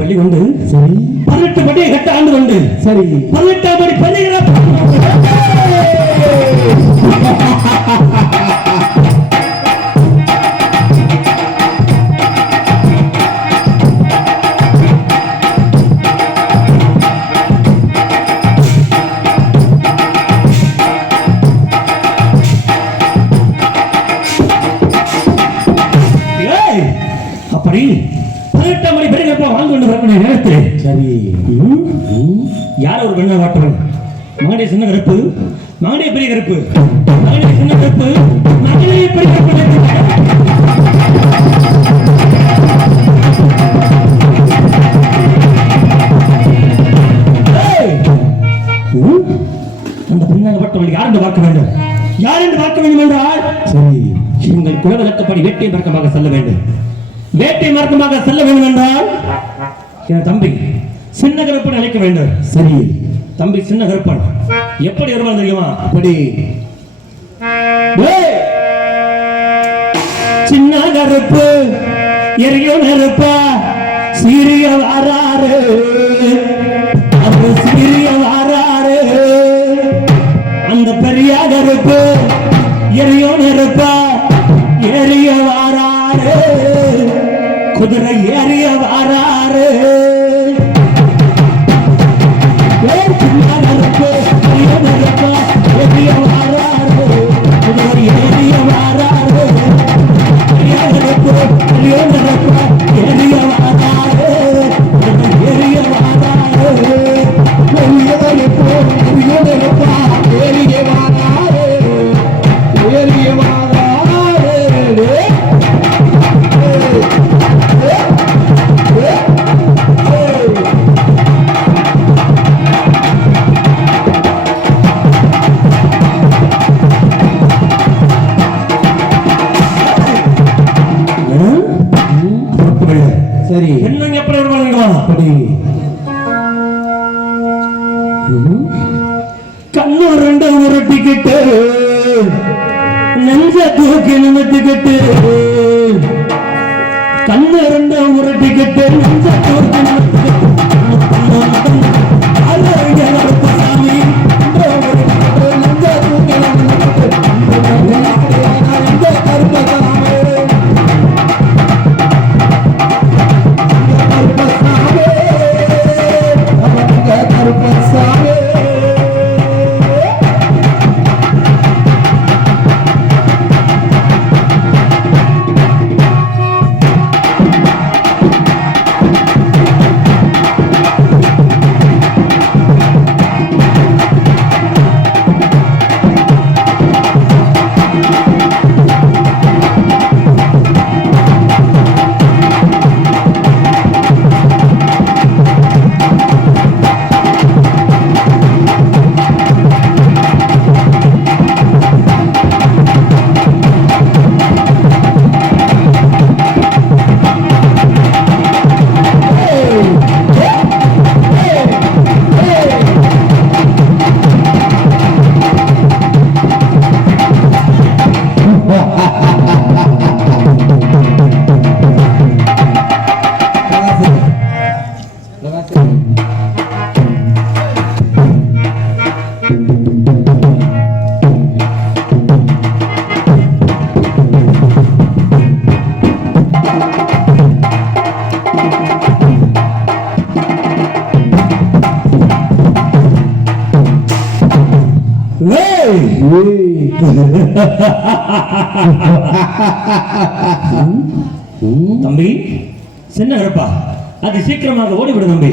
பள்ளி கொண்டு சரி 18 படி கட்ட ஆண்டு கொண்டு சரி 18 படி பள்ளிகிற அப்படி 18 மணி பெரிய வாழ்ந்து கொண்டு வரக்கூடிய நேரத்தில் சரி யார் ஒரு பெண்ணை வாட்டவன் மகனே சின்ன கருப்பு மகனே பெரிய கருப்பு மகனே சின்ன கருப்பு மகனே பெரிய கருப்பு அந்த பெண்ணாக வாட்டவன் யார் என்று பார்க்க வேண்டும் யார் என்று பார்க்க வேண்டும் என்றால் சரி எங்கள் குலவிளக்கப்படி வேட்டை மார்க்கமாக செல்ல வேண்டும் வேட்டை மார்க்கமாக செல்ல வேண்டும் என்றால் என் தம்பி சின்ன கருப்பன் அழைக்க வேண்டும் சரி தம்பி சின்ன கருப்பன் எப்படி வருவான் தெரியுமா அப்படி சின்ன கருப்பு எரியோ நெருப்பா சீரிய வாராரு அது சீரிய வாராரு அந்த பெரிய கருப்பு எரியோ நெருப்பா எரிய வாராரு குதிரை ஏறிய வாராரு சரி என்ன எப்படி வருவாங்க அப்படி கண்ணு ரெண்டு உருட்டிக்கிட்டு நெஞ்ச தூக்கி நிமித்திக்கிட்டு கண்ணு ரெண்டு உருட்டிக்கிட்டு நெஞ்ச தூக்கி தம்பி சின்ன கருப்பா அது சீக்கிரமாக ஓடிவிடும் தம்பி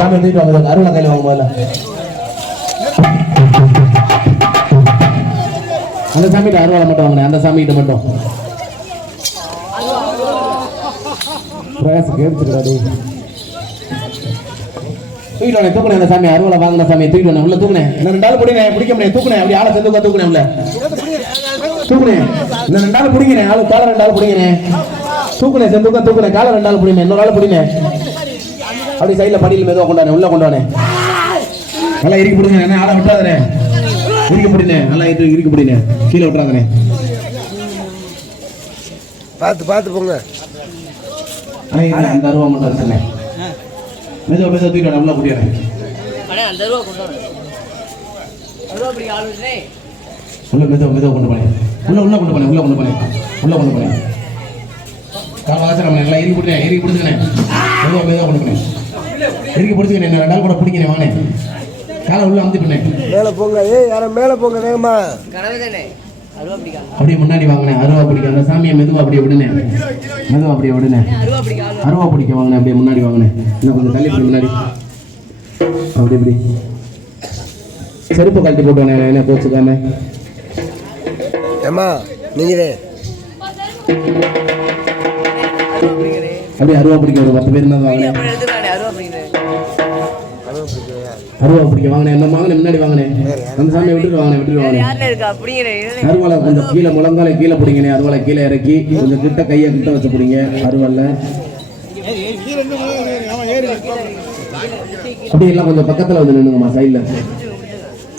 சாமி தூக்கிட்டு வாங்க அருளை கையில வாங்க போல அந்த சாமிகிட்ட அருவாளை மட்டும் வாங்கினேன் அந்த சாமிகிட்ட மட்டும் பிரகாசம் கேட்டுக்கிறாடி தூக்கிட்டு தூக்குனேன் அந்த சாமி அருவாளை வாங்கின சாமியை தூக்கிட்டு உள்ள தூக்குனேன் இன்னும் 2 நாள் பிடிங்க பிடிக்க முடியாது தூக்குனேன் அப்படி ஆளை சேர்ந்து தூக்குனேன் உள்ள தூக்குனேன் இன்னும் 2 நாள் பிடிக்கிறேன் ஆளு காலை 2 நாள் பிடிக்கிறேன் தூக்குனேன் செந்துக்கா தூக்குனேன் காலை 2 நாள் பிடினேன் இன்னொரு நாள் பிடினேன் அப்படி சைடில் படியில் மெதுவாக கொண்டானே உள்ள கொண்டானே நல்லா இறுக்கி பிடிங்க ஆளை விட்டாதனே இறுக்கி பிடினே நல்லா இறுக்கி பிடினே கீழே விட்டுறாங்கண்ணே பார்த்து போங்க அந்த அருவா மட்டும் இருக்குண்ணே மெதுவாக தூக்கிட்டு உள்ள பிடிக்கிறேன் உள்ள மெதுவாக கொண்டு போனேன் உள்ள கொண்டு போனேன் காலவாசனம் நல்லா இறுக்கி பிடிச்சுக்கண்ணே மெதுவாக கொண்டு போனேன் இறுக்கி பிடிச்சிக்கிறேன் 2 நாள் கூட பிடிக்கிறேன் வானே காலை உள்ள வந்து பின்னேன் மேலே போங்க யாரும் மேலே போங்க வேகமா அப்படியே முன்னாடி வாங்கினேன் அருவா பிடிக்க அந்த சாமியை மெதுவா அப்படியே விடுனேன் அருவா பிடிக்க வாங்கினேன் அப்படியே முன்னாடி வாங்கினேன் இன்னும் கொஞ்சம் தள்ளி முன்னாடி அப்படி இப்படி செருப்பு கழட்டி போட்டு என்ன கோச்சுக்காம ஏமா நீங்களே அப்படியே அருவா பிடிக்க ஒரு 10 பேர் தான் வாங்கினேன் அருவா பிடிக்க வாங்கினேன் என்ன வாங்கினேன் முன்னாடி வாங்கினேன் அந்த சாமியை விட்டுட்டு வாங்கினேன் அருவாலை கொஞ்சம் கீழே முழங்கால கீழே பிடிங்கினேன் அருவாலை கீழே இறக்கி கொஞ்சம் கிட்ட கையை கிட்ட வச்சு பிடிங்க அருவால அப்படி எல்லாம் கொஞ்சம் பக்கத்துல வந்து நின்னுங்கம்மா சைட்ல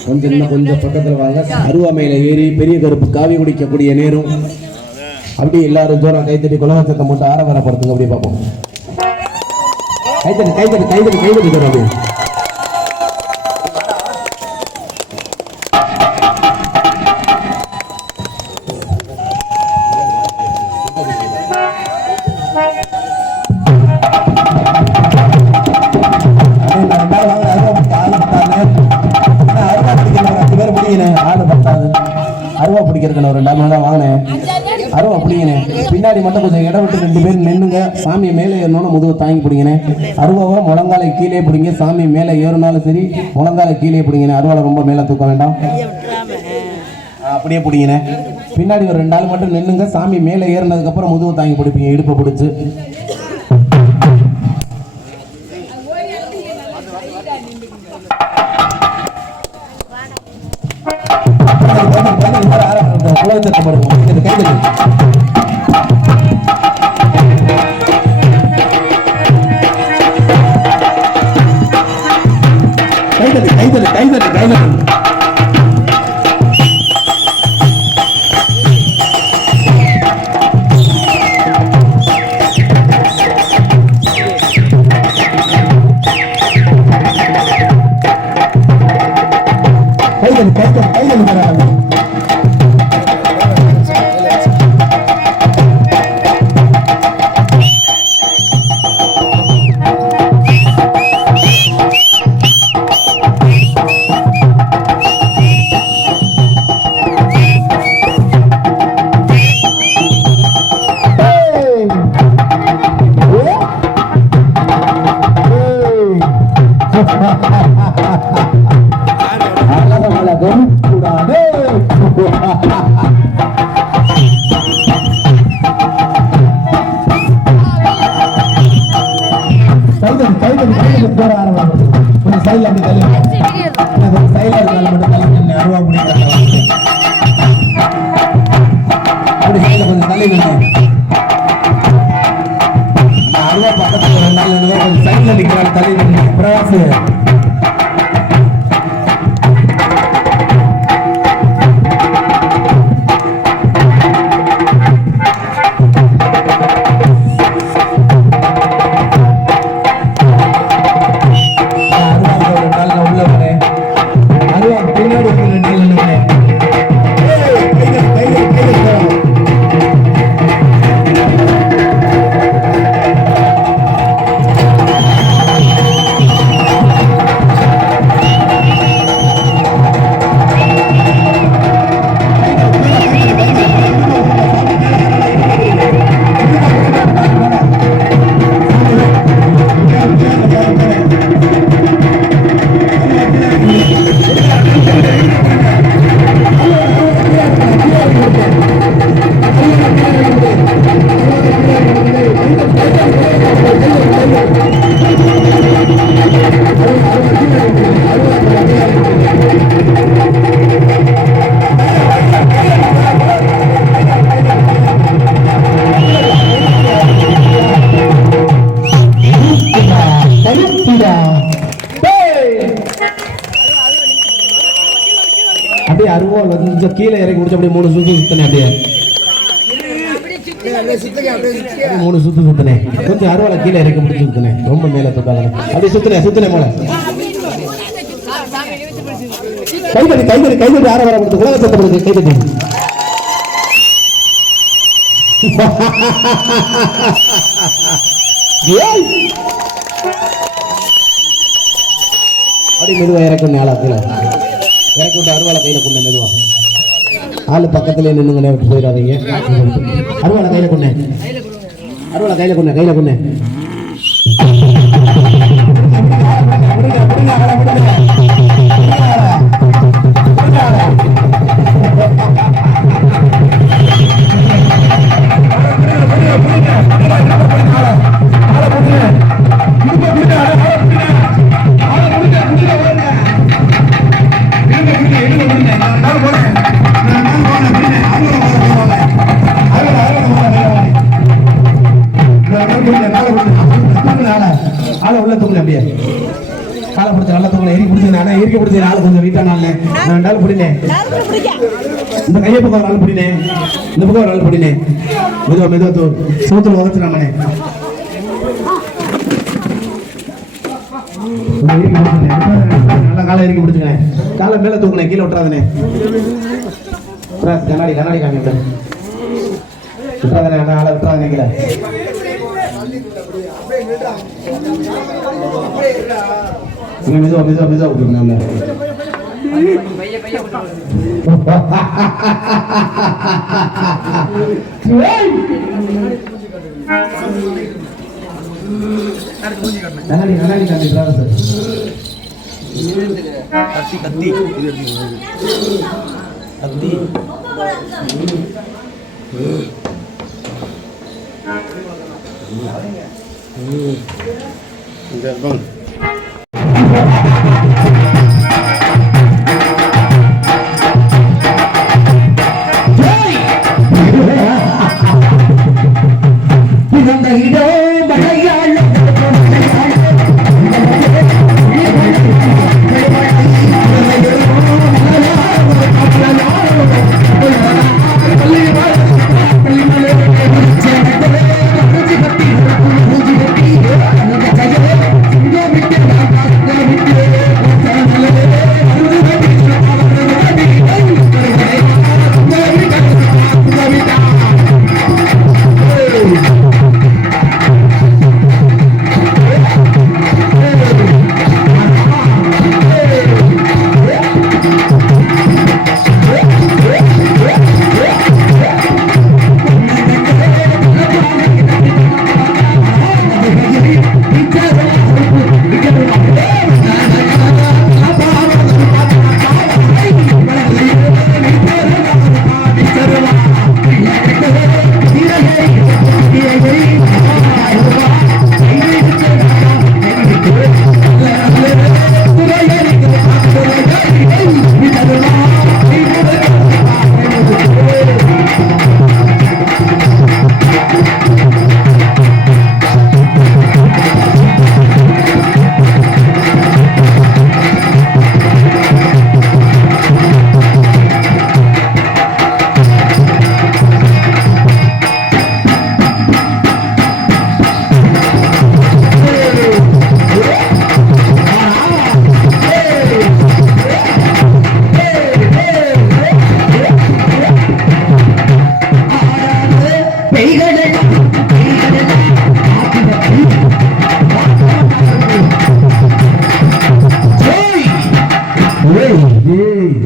கொஞ்சம் இன்னும் கொஞ்சம் பக்கத்துல வாங்க அருவாமையில ஏறி பெரிய கருப்பு காவி குடிக்கக்கூடிய நேரம் அப்படி எல்லாரும் ஜோரம் கைத்தட்டி குலவச்சத்தை மட்டும் ஆரவாரப்படுத்துங்க அப்படியே பார்ப்போம் கைத்தட்டி ஜோரம் அப்படியே அருவா பிடிக்கிறதுல ஒரு 2 நாள் தான் வாங்கினேன் அருவா பிடிங்கினேன் பின்னாடி மட்டும் கொஞ்சம் இடம் விட்டு 2 பேர் நின்னுங்க சாமியை மேலே ஏறணும்னு முதுகு தாங்கி பிடிங்கினேன் அருவாவை முழங்காலை கீழே பிடிங்க சாமி மேலே ஏறினாலும் சரி முழங்காலை கீழே பிடிங்கினேன் அருவாவை ரொம்ப மேலே தூக்க வேண்டாம் அப்படியே பிடிங்கினேன் பின்னாடி ஒரு 2 நாள் மட்டும் நின்னுங்க சாமி மேலே ஏறினதுக்கு அப்புறம் முதுகு தாங்கி பிடிப்பீங்க இடுப்பை பிடிச்சு அப்படியே அருவாள் கொஞ்சம் கீழே இறக்கி முடிச்சு அப்படியே 3 சுத்து சுத்தினேன் அப்படியே அப்படியே 3 சுத்து சுத்தினேன் கொஞ்சம் அருவாளை கீழே இறக்கி முடிச்சு சுத்தினேன் ரொம்ப மேல தொட்டாங்க அப்படியே சுத்தினேன் போல கைதட்டி ஆற வர கொடுத்து உலக சத்தப்படுது கைதட்டி அப்படி மெதுவா இறக்கணும் ஆளா கீழே இறக்கி விட்டு அருவாளை கையில கொண்டு மெதுவா ஆளு பக்கத்துல நின்னுங்க விட்டு போயிடாதீங்க அருவாளை கையில கொண்டு ஆளை உள்ள தூக்கல அப்படியே காலை பிடிச்ச நல்லா தூக்கல இறுக்கி பிடிச்ச ஆளு கொஞ்சம் வீட்டா நாள் நான் பிடினேன் இந்த கையை பக்கம் ஒரு ஆள் பிடினேன் இந்த பக்கம் ஒரு ஆள் பிடினேன் மெதுவா சோத்துல உதச்சுறாமனே நல்லா காலை இறுக்கி பிடிச்சுங்க காலை மேல தூக்குனேன் கீழே விட்டுறாதனே கண்ணாடி காமி விட்டுறாதனே அண்ணா ஆளை விட்டுறாதனே கீழே மெதுவா விட்டுருங்க கண்ணாடி கத்தி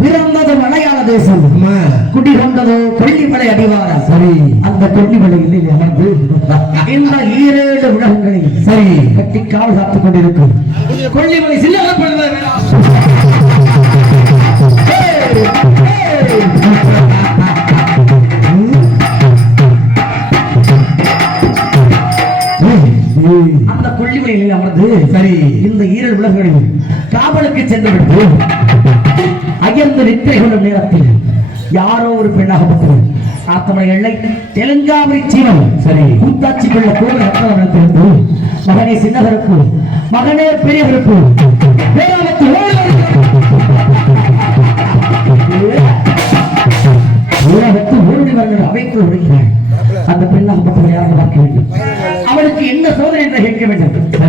பிறந்தது மலையாள தேசம், குடிகொண்டதோ கொல்லிமலை அடிவாரம். சரி, அந்த கொல்லிமலையில் அமர்ந்து இந்த 7 உலகங்களில் சரி கட்டி காவல் காத்துக் கொண்டிருக்கும் கொல்லிமலை சின்னப்படுவது. அந்த கொல்லிமலையில் அமர்ந்து சரி இந்த 7 உலகங்களில் காவலுக்கு சென்று விட்டு அயர்ந்து நித்திரை கொள்ளும் நேரத்தில் யாரோ ஒரு பெண்ணாகப்பட்டது ஆத்தமனை எல்லை தெலுங்காவரி ஜீவன் சரி கூத்தாட்சி கொள்ள கோவிலிருந்து மகனே சின்னவருக்கு மகனே பெரியவருக்கு பேராமத்து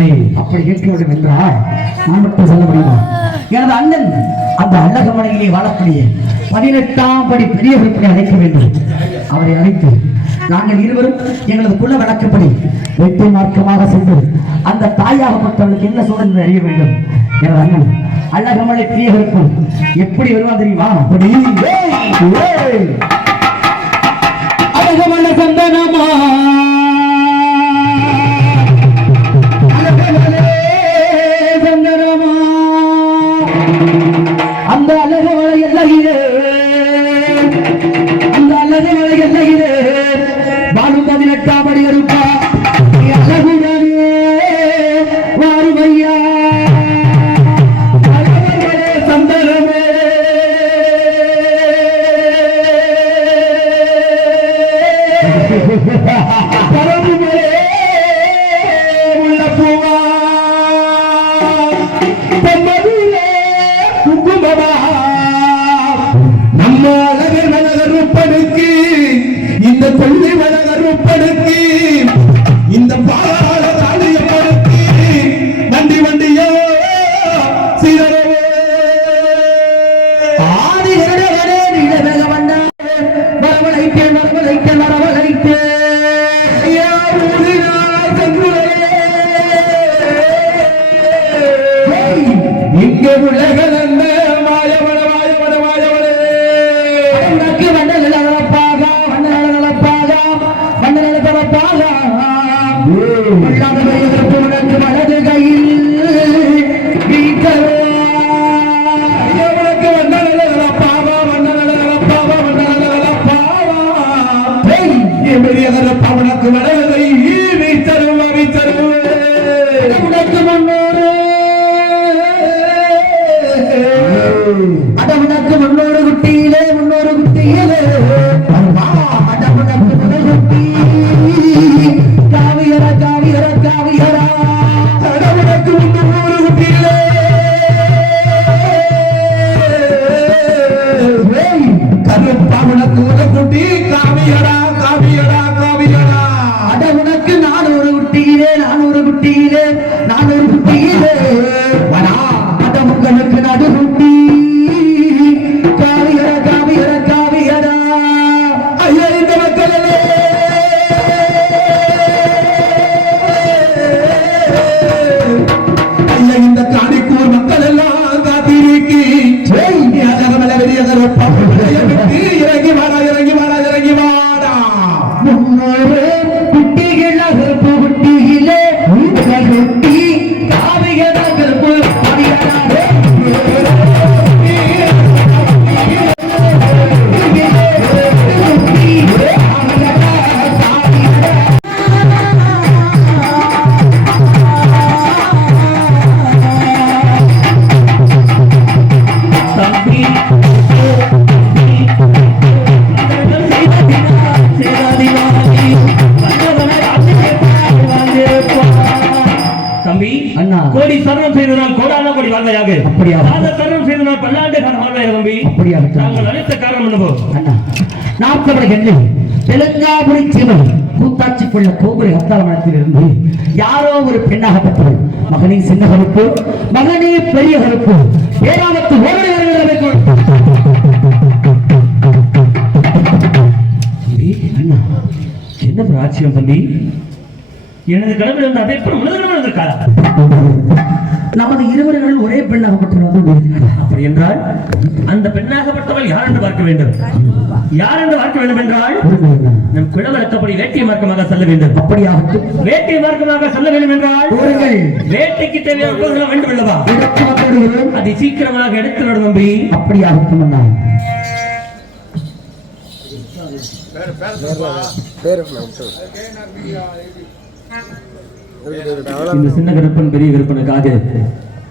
சரி, அப்படி கேட்க வேண்டும் என்றால் நான் மட்டும் சொல்ல முடியுமா? எனது அண்ணன் அந்த அழகமலையிலே வாழக்கூடிய 18ஆம் படி பெரிய விற்பனை அழைக்க வேண்டும். அவரை அழைத்து நாங்கள் இருவரும் எங்களது குல வழக்கப்படி வெற்றி மார்க்கமாக சென்று அந்த தாயாகப்பட்டவர்களுக்கு என்ன சூழல் அறிய வேண்டும். எனது அண்ணன் அழகமலை பெரிய விற்பனை எப்படி வருவான் தெரியுமா? அழகமலை சந்தனமா அந்த அழகமலை எல்லையிலே அந்த அழகமலை எல்லையிலே வாழும் 18ஆம் படி இருப்பா அழகுடனே வாருமையா அழகமலை சந்தனமே பரவுமே உள்ள பூவா நம்ம அழகர் வளகருப்பனுக்கு இந்த கொள்ளி வளகருப்பனுக்கு இந்த பால ராணியப்பனுக்கு வண்டி வண்டியோ சீரவே ஆதி இரடவரே நீலவேக வண்ணா வரவழைத்தே வரவழைத்தே வரவழைத்தே ஐயா ஊரினார் செங்குரே இங்கே உலகளந்த மாயவன மாயவன மாயவனே உனக்கு வண்டல நலப்பாகா வண்டல நலப்பாகா வண்டல நலப்பாகா உள்ளாதவையதற்கு உனக்கு வலது கையில் வீட்டவா உனக்கு வண்டல நலப்பாகா வண்டல நலப்பாகா வண்டல நலப்பாகா பெரியதர பவனுக்கு வலது கை வீட்டருவா வீட்டருவா உனக்கு முன்னோரே அடவுனக்கு முன்னோரு குட்டியிலே முன்னோரு குட்டியிலே அடவுனக்கு முதல் குட்டி காவியரா காவியரா காவியரா அடவுனக்கு முன்னோரு குட்டியிலே கருப்பாவுனக்கு முதல் குட்டி காவியரா காவியரா காவியரா அடவுனக்கு 400 குட்டியிலே 400 குட்டியிலே 400 குட்டியிலே வரா அடவுங்களுக்கு நடு குட்டி காவியரா காவியரா காவியரா ஐயா இந்த மக்களே ஐயா இந்த காணிக்கூர் மக்கள் எல்லாம் காத்திருக்கி இறங்கி வாடா இறங்கி வாடா இறங்கி வாடா முன்னோரு குட்டிகள் கருப்பு குட்டியிலே குட்டி காவியரா கருப்பு காவியரா தம்பி அண்ணா கோடி சரணம் செய்தனால் கோடான கோடி வாழ்வையாக அப்படியா சரணம் செய்தனால் பல்லாண்டு வாழ்வையாக தம்பி அப்படியா நாங்கள் அனைத்த காரணம் என்னவோ அண்ணா 40 கண்ணில் தெலுங்காபுரி சீமை கூத்தாட்சிக்குள்ள கோபுரி அத்தாளமனத்தில் இருந்து யாரோ ஒரு பெண்ணாகப்பட்டவள் மகனே சின்ன கருப்பு மகனே பெரிய கருப்பு ஏராளத்து ஓடி அண்ணா என்ன பிராட்சியம் தம்பி எனது கடவுள் வந்து அதை இருக்காரா நமது இருவர்கள் ஒரே பெண்ணாகப்பட்டவர்கள் அப்படி என்றால் அந்த பெண்ணாகப்பட்டவள் யார் என்று பார்க்க வேண்டும் யார் என்று பார்க்க வேண்டும் என்றால் நம் குலவழக்கப்படி வேட்டிய மார்க்கமாக செல்ல வேண்டும் அப்படியாகட்டும் வேட்டிய மார்க்கமாக செல்ல வேண்டும் என்றால் வேட்டைக்கு தேவையான பொருட்கள் வேண்டும் அல்லவா அதை சீக்கிரமாக எடுத்து விடும் தம்பி அப்படியாகட்டும் அண்ணா இந்த சின்ன கருப்பன் பெரிய கருப்பனுக்காக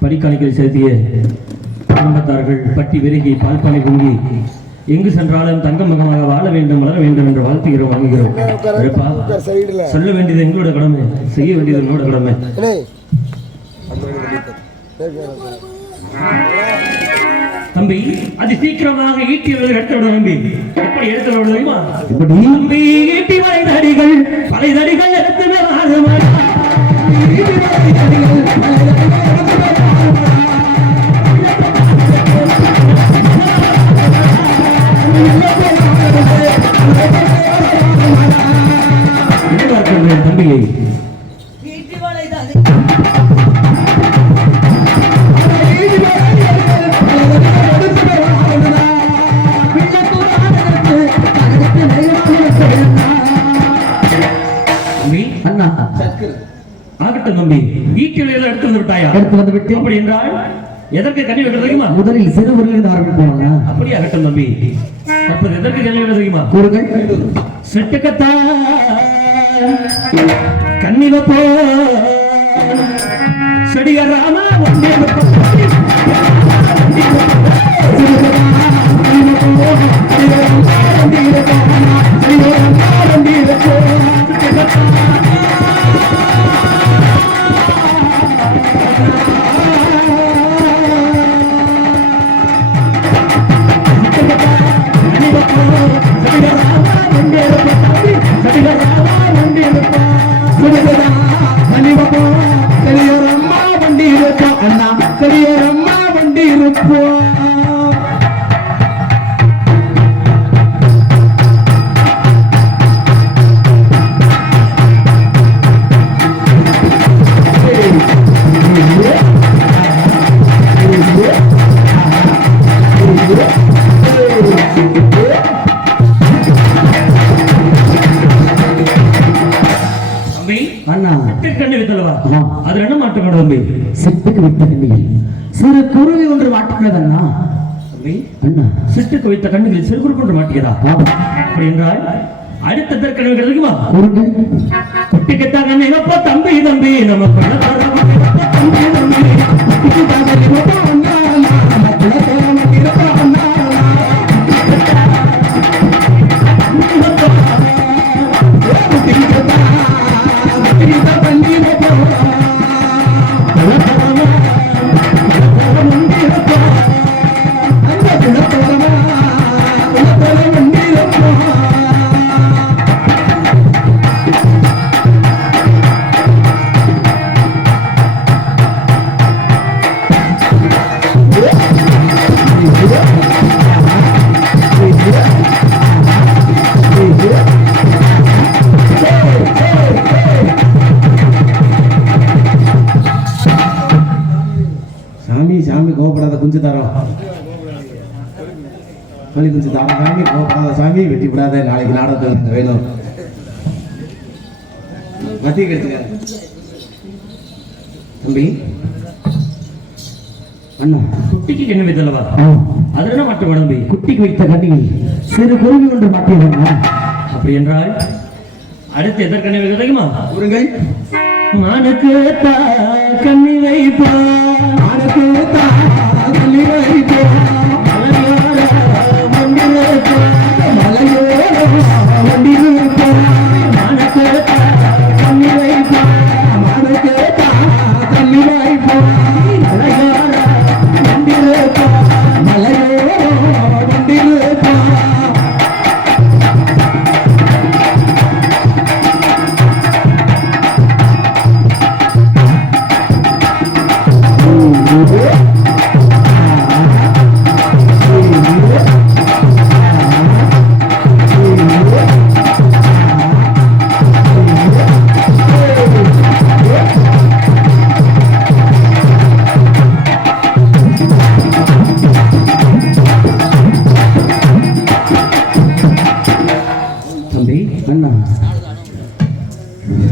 படிக்காணிகள் செலுத்திய குடும்பத்தார்கள் பட்டி விருகி பால்பானை பொங்கி எங்கு சென்றாலும் தங்க முகமாக வாழ வேண்டும் வளர வேண்டும் என்று வாழ்த்துகிறோம் வாங்குகிறோம் சொல்ல வேண்டியது எங்களோட கடமை செய்ய வேண்டியது எங்களோட கடமை தம்பி அது சீக்கிரமாக ஈட்டியவர்கள் எடுத்து விட தம்பி எப்படி எடுத்து விட தெரியுமா தம்பி ஈட்டி வலைதடிகள் எடுத்து தம்பியை அண்ணா ஆகட்டும் தம்பி, ஈட்டில் எடுத்து வந்து விட்டாயா? எடுத்து வந்து விட்டு அப்படி என்றால் எதற்கு கண்ணி வைக்க தெரியுமா? முதலில் சிறுவர்கள் ஆரம்பிப்பாங்க. அப்படி ஆகட்டும் தம்பி. அப்ப எதற்கு கண்ணி வைக்க தெரியுமா? கூறுகள். செட்டுக்கத்தா கண்ணி வைப்போ செடிய ராமா வண்டி வைப்போ சிட்டுக்கு விட்ட கண்ணியில் சிறு குருவி ஒன்று மாட்டுகிறதண்ணா. சிட்டுக்கு வைத்த கண்ணுகளில் சிறு குருவி ஒன்று மாட்டுகிறா? அப்படி என்றால் அடுத்த தற்கனவு இருக்குமா? குட்டிக்கிட்ட கண்ணை வைப்போ தம்பி தம்பி நமக்கு தம்பி தம்பி சாமி கோபப்படாத குஞ்சு தரோம், குஞ்சு தரோம் சாமி, கோபப்படாத சாமி, வெட்டி விடாத, நாளைக்கு நாடகத்தில் வேணும் மத்திய கெடுத்துக்க தம்பி. அண்ணா குட்டிக்கு என்ன வைத்தல்லவா? அது என்ன மாட்டு தம்பி? குட்டிக்கு வைத்த கண்ணியில் சிறு குருவி ஒன்று மாட்டியவண்ணா. அப்படி என்றால் அடுத்து எதற்கண்ணி வைக்க தெரியுமா? கூறுங்கள். மானுக்கு தா கண்ணி வைப்பா, மானுக்கு தா கண்ணி வைப்பா, மலையோர வண்டி வைப்பா, மலையோர வண்டி வைப்பா, மானுக்கு தா கண்ணி வைப்பா, மானுக்கு தா கண்ணி வைப்பா, மலையோர வண்டி வைப்பா, மலையோர வண்டி வைப்பா.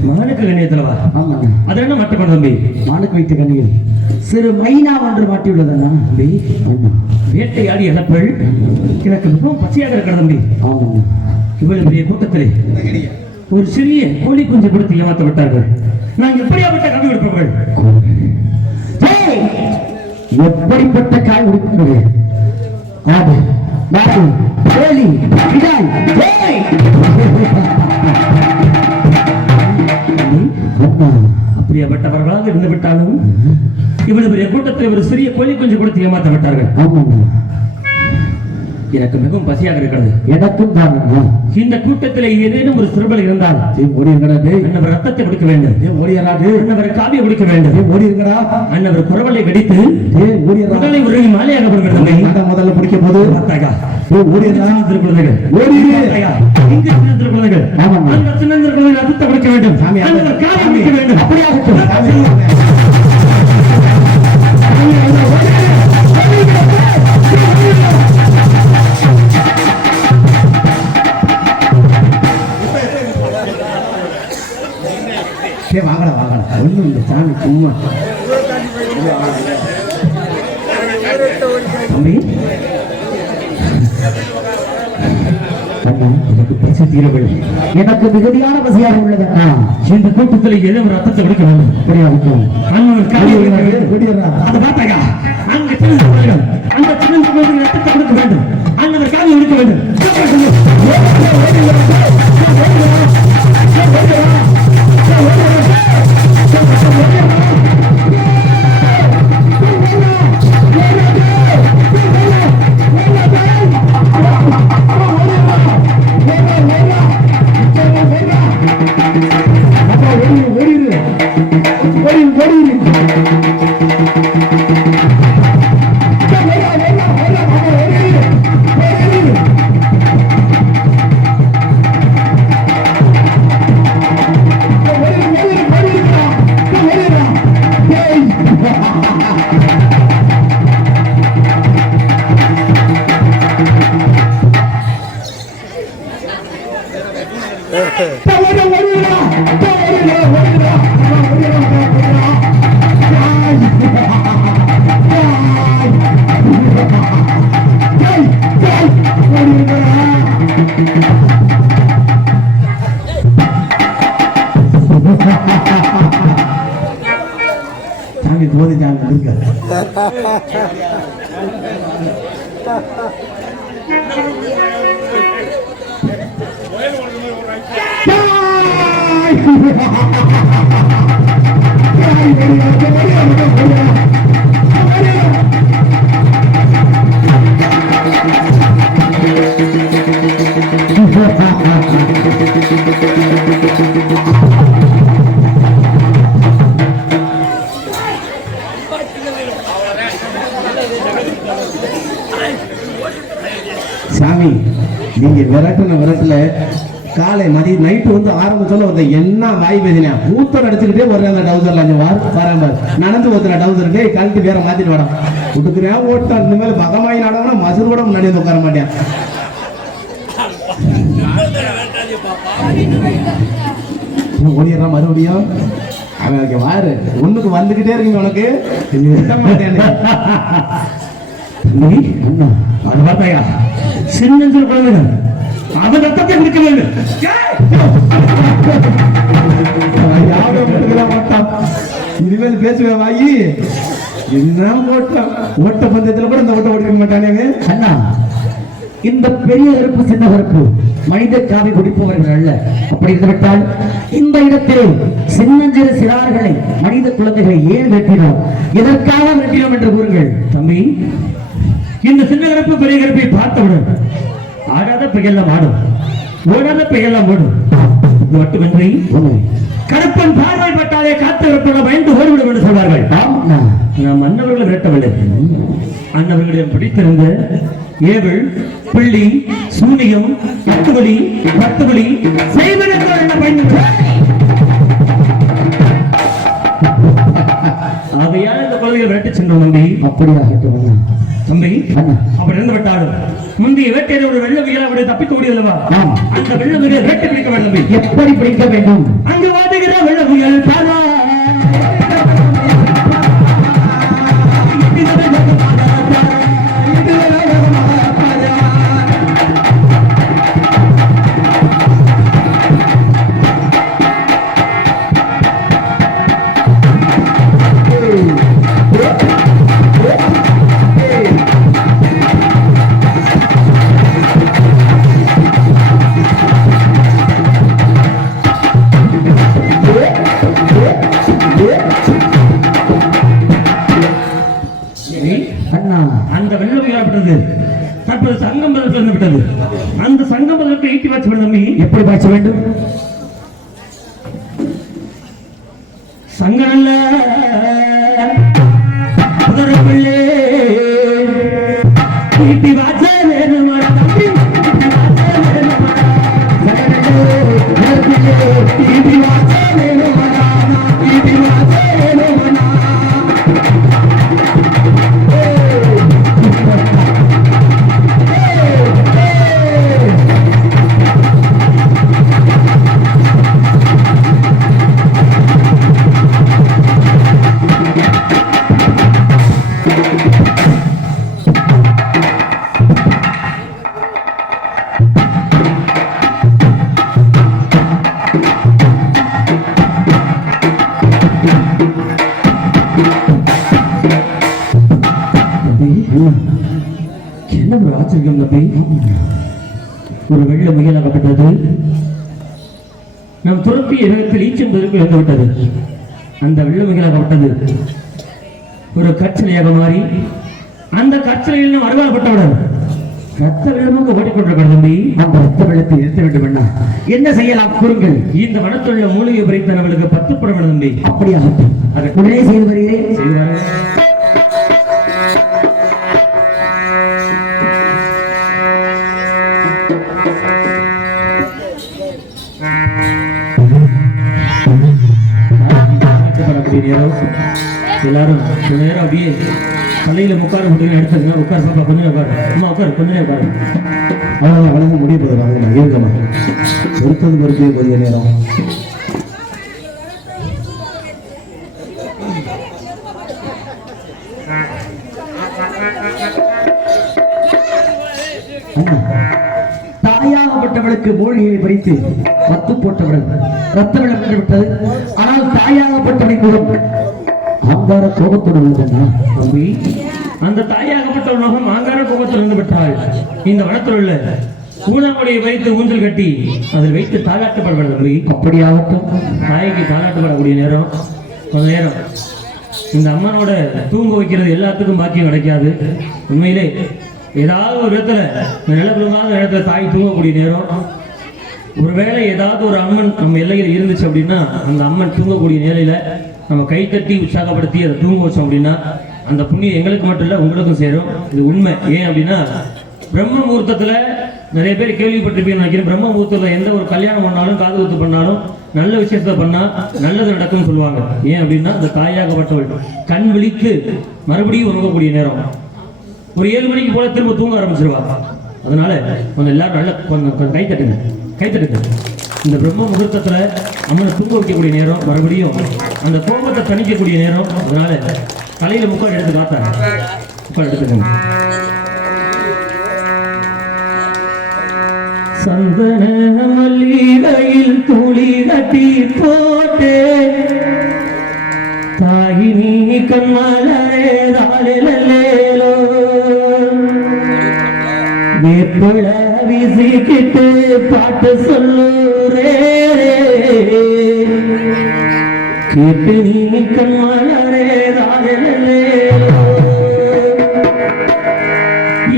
மானுக்கு கண்ணியத்திலவா? அது என்ன மட்டப்பட தம்பி? மானுக்கு வைத்த கண்ணியில் சிறு மைனா ஒன்று மாட்டியுள்ளதண்ணா. வேட்டையாடி இழப்பள் எனக்கு மிகவும் பச்சையாக இருக்கிற தம்பி. இவ்வளவு பெரிய கூட்டத்திலே ஒரு சிறிய கோழி குஞ்சு கொடுத்து ஏமாத்த விட்டார்கள். நான் எப்படியாப்பட்ட கவி கொடுப்பவர்கள்? எப்படிப்பட்ட காய் உடுப்பது? ஆடு, மாடு, கோழி, கிடாய், அப்படியாப்பட்டவர்களாக இருந்து விட்டாலும் இவ்வளவு பெரிய கூட்டத்தில் ஒரு சிறிய கோழி குஞ்சு கொடுத்து ஏமாத்த விட்டார்கள். எனக்கு மிகவும் பசியாக இருக்கிறது. எனக்கும் தான் அண்ணா. இந்த கூட்டத்தில் ஏதேனும் ஒரு சிறுபல் இருந்தால் ஓடி இருக்கடா டேய். அண்ணவர் ரத்தத்தை குடிக்க வேண்டும். ஓடியறா டேய். அண்ணவர் காவியை குடிக்க வேண்டும். ஓடி இருக்கடா. அண்ணவர் குரவலை வெடித்து ஓடியறா. உடலை உருகி மாலையாக போடுகிறது. முதல்ல பிடிக்க போது பார்த்தாயா? ஓடியறா. திருக்குறளைகள் ஓடிரு. இங்கு திருக்குறளைகள். ஆமாம். அந்த சின்ன திருக்குறளை ரத்தத்தை குடிக்க வேண்டும். அண்ணவர் காவியை குடிக்க வேண்டும். அப்படியாகட்டும். வாங்கடா வாங்கடா ஒண்ணும் இந்த சாமி சும்மா தம்பி எனக்கு பசி தீரவில்லை. எனக்கு மிகுதியான பசியாக உள்ளது. இந்த கூட்டத்தில் ஏதோ ஒரு ரத்தத்தை குடிக்க வேண்டும். அப்படியாகட்டும். அண்ணவர் காவியை குடிக்க வேண்டும். அதை பார்த்தாயா? அங்கு சின்ன திருக்குறளைகள். அந்த சின்ன திருக்குறளைகள் ரத்தத்தை கொடுக்க வேண்டும். அண்ணவர் காவியை குடிக்க வேண்டும். சாமி போதை சாமி இருக்க சாமி நீங்க விரட்டுல காலை மதிய நைட்டு வந்து ஆரம்பிச்சோன்னு ஒருத்த என்ன வாய் பேசினா ஊத்தர் அடிச்சுக்கிட்டே வர்றேன். அந்த டவுசர்ல அஞ்சு வரேன் பாரு நடந்து ஒருத்தர டவுசர்கிட்டே கழட்டி வேற மாத்திட்டு வரான் விட்டுக்கிறேன் ஓட்டம். இந்த மேல பகமாய் நடவனா மசூர் கூட முன்னாடி வந்து உட்கார மாட்டேன். ஓடிடுறான் மறுபடியும் அவன் வாரு ஒண்ணுக்கு வந்துகிட்டே இருக்கீங்க உனக்கு பார்த்தாயா? சின்ன குழந்தைகள் அவன் ரத்தத்தை குடிக்க வேண்டும். மாட்டான் இனிமேல் பேசுவேன் வாயி என்ன ஓட்டம். ஓட்ட பந்தயத்துல கூட இந்த ஓட்ட ஓட்டிக்க மாட்டானே. அண்ணா இந்த பெரிய கருப்பு சின்ன கருப்பு மனித காவி குடிப்பவர்கள் அல்ல. அப்படி இருந்துவிட்டால் இந்த இடத்திலே சின்னஞ்சிறு சிறார்களை மனித குழந்தைகளை ஏன் வெட்டினோம், எதற்காக வெட்டினோம் என்று கூறுங்கள். தம்பி இந்த சின்ன கருப்பு பெரிய கருப்பை பார்த்தவுடன் ஆடாத பெயர்லாம் ஆடும், ஓடாத பெயர்லாம் ஓடும். இது மட்டுமின்றி கருப்பன் பார்வை பட்டாலே காத்து கருப்பெல்லாம் பயந்து ஓடிவிடும் என்று சொல்வார்கள். நாம் அன்னவர்களை விரட்டவில்லை. அன்னவர்களிடம் பிடித்திருந்த ஏவல், பிள்ளி, சூனியம், பத்துவலி செய்வதற்கு என்ன பயன்படுத்த ஆகையால் இந்த குழந்தைகள் விரட்டி சென்றோம். தம்பி அப்படியாகட்டும் தம்பி அப்படி இருந்து விட்டாலும் முந்தைய வேட்டையில் ஒரு வெள்ள வீரா அவரை தப்பிக்க முடியலவா? அந்த வெள்ள வீரை வேட்டை பிடிக்க வேண்டும். எப்படி பிடிக்க வேண்டும்? அங்கு வாடுகிற வெள்ள புயல் பாலா தற்போது சங்கம் பதில் வந்து விட்டது. அந்த சங்கம் பதிலுக்கு ஈட்டி வாட்சி வேண்டும் தம்பி. எப்படி பாய்ச்ச வேண்டும்? சங்கம் அல்ல குதிரை பிள்ளை ஈட்டி வாட்ச வேணுமா தம்பி? ஈட்டி வாட்ச வேணுமா? ஈட்டி வாட்ச வேணுமா? என்ன ஒரு ஆச்சரியம் தம்பி. ஒரு வெள்ள முயலாகப்பட்டது நம் துரப்பிய இடத்தில் ஈச்சம்பதற்கு இழந்து விட்டது. அந்த வெள்ள முயலாகப்பட்டது ஒரு கற்சிலையாக மாறி அந்த கற்சிலையில் அருகால்பட்டவுடன் ரத்த வெள்ளமாக ஓடிக்கொண்டிருக்கிறது தம்பி. அந்த ரத்த வெள்ளத்தை நிறுத்த வேண்டும் என்ன என்ன செய்யலாம் கூறுங்கள். இந்த வனத்துள்ள மூலிகை பறித்த நம்மளுக்கு 10 படம் தம்பி. அப்படியாகட்டும், அதை உடனே செய்து வருகிறேன். செய்வார்கள். எல்லாரும் கொஞ்ச நேரம் அப்படியே தலையில உட்கார முடியும் எடுத்துங்க. உட்கார் பாப்பா, கொஞ்சம் உட்காரு. அம்மா உட்காரு, கொஞ்ச நேரம் உட்காரு. அவ்வளோதான் வளர்ந்து முடிய போது வாங்கம்மா, இருக்கம்மா. பொறுத்தது பொறுத்தே கொஞ்ச நேரம். தாயாகப்பட்டவளுக்கு மூலிகையை பறித்து மத்து போட்டவள் ரத்த வெள்ளம் என்று விட்டது. ஆனால் தாயாகப்பட்டவனை கூட ஆங்கார கோபத்தோடு விழுந்தா தம்பி. அந்த தாயாகப்பட்ட உலகம் ஆங்கார கோபத்தில் இருந்து விட்டாள். இந்த வனத்தில் உள்ள ஊனமுடைய வைத்து ஊஞ்சல் கட்டி அதில் வைத்து தாளாட்டப்படப்படுது தம்பி. அப்படியாகட்டும். தாய்க்கு தாளாட்டப்படக்கூடிய நேரம் கொஞ்ச நேரம் இந்த அம்மனோட தூங்க வைக்கிறது எல்லாத்துக்கும் பாக்கியம் கிடைக்காது. உண்மையிலே ஏதாவது ஒரு இடத்துல இந்த நிலப்பரமான இடத்துல தாய் தூங்கக்கூடிய நேரம், ஒருவேளை ஏதாவது ஒரு அம்மன் நம்ம எல்லையில் இருந்துச்சு அப்படின்னா அந்த அம்மன் தூங்கக்கூடிய நிலையில நம்ம கைத்தட்டி உற்சாகப்படுத்தி அதை தூங்க வச்சோம் அப்படின்னா அந்த புண்ணியம் எங்களுக்கு மட்டும் இல்லை உங்களுக்கும் சேரும். இது உண்மை. ஏன் அப்படின்னா பிரம்ம முகூர்த்தத்துல நிறைய பேர் கேள்விப்பட்டிருப்பீங்கன்னு நினைக்கிறேன். பிரம்ம முகூர்த்தத்தில் எந்த ஒரு கல்யாணம் பண்ணாலும் காது குத்து பண்ணாலும் நல்ல விஷயத்தை பண்ணா நல்லது நடக்கும்னு சொல்லுவாங்க. ஏன் அப்படின்னா அந்த தாயாகப்பட்டவள் கண் விழித்து மறுபடியும் உறங்கக்கூடிய நேரம். ஒரு 7 மணிக்கு போல திரும்ப தூங்க ஆரம்பிச்சிருவா. அதனால கொஞ்சம் எல்லாரும் நல்ல கொஞ்சம் கைத்தட்டுங்க. இந்த பிரம்ம முகூர்த்தத்துல அம்மனை தூங்க வைக்கக்கூடிய நேரம், மறுபடியும் அந்த கோபத்தை தணிக்கக்கூடிய நேரம். அதனால தலையில முக்கால் எடுத்து காத்தாங்க, முக்கால் எடுத்துக்கோங்க. சந்தன மல்லிகையில் துளி கட்டி போட்டே தாயி நீ கண்மலரே தாளிலேலோ வேப்புல வீசிக்கிட்டு பாட்டு சொல்லுரே கேட்டு நீ கண்மலரே தாளிலேலோ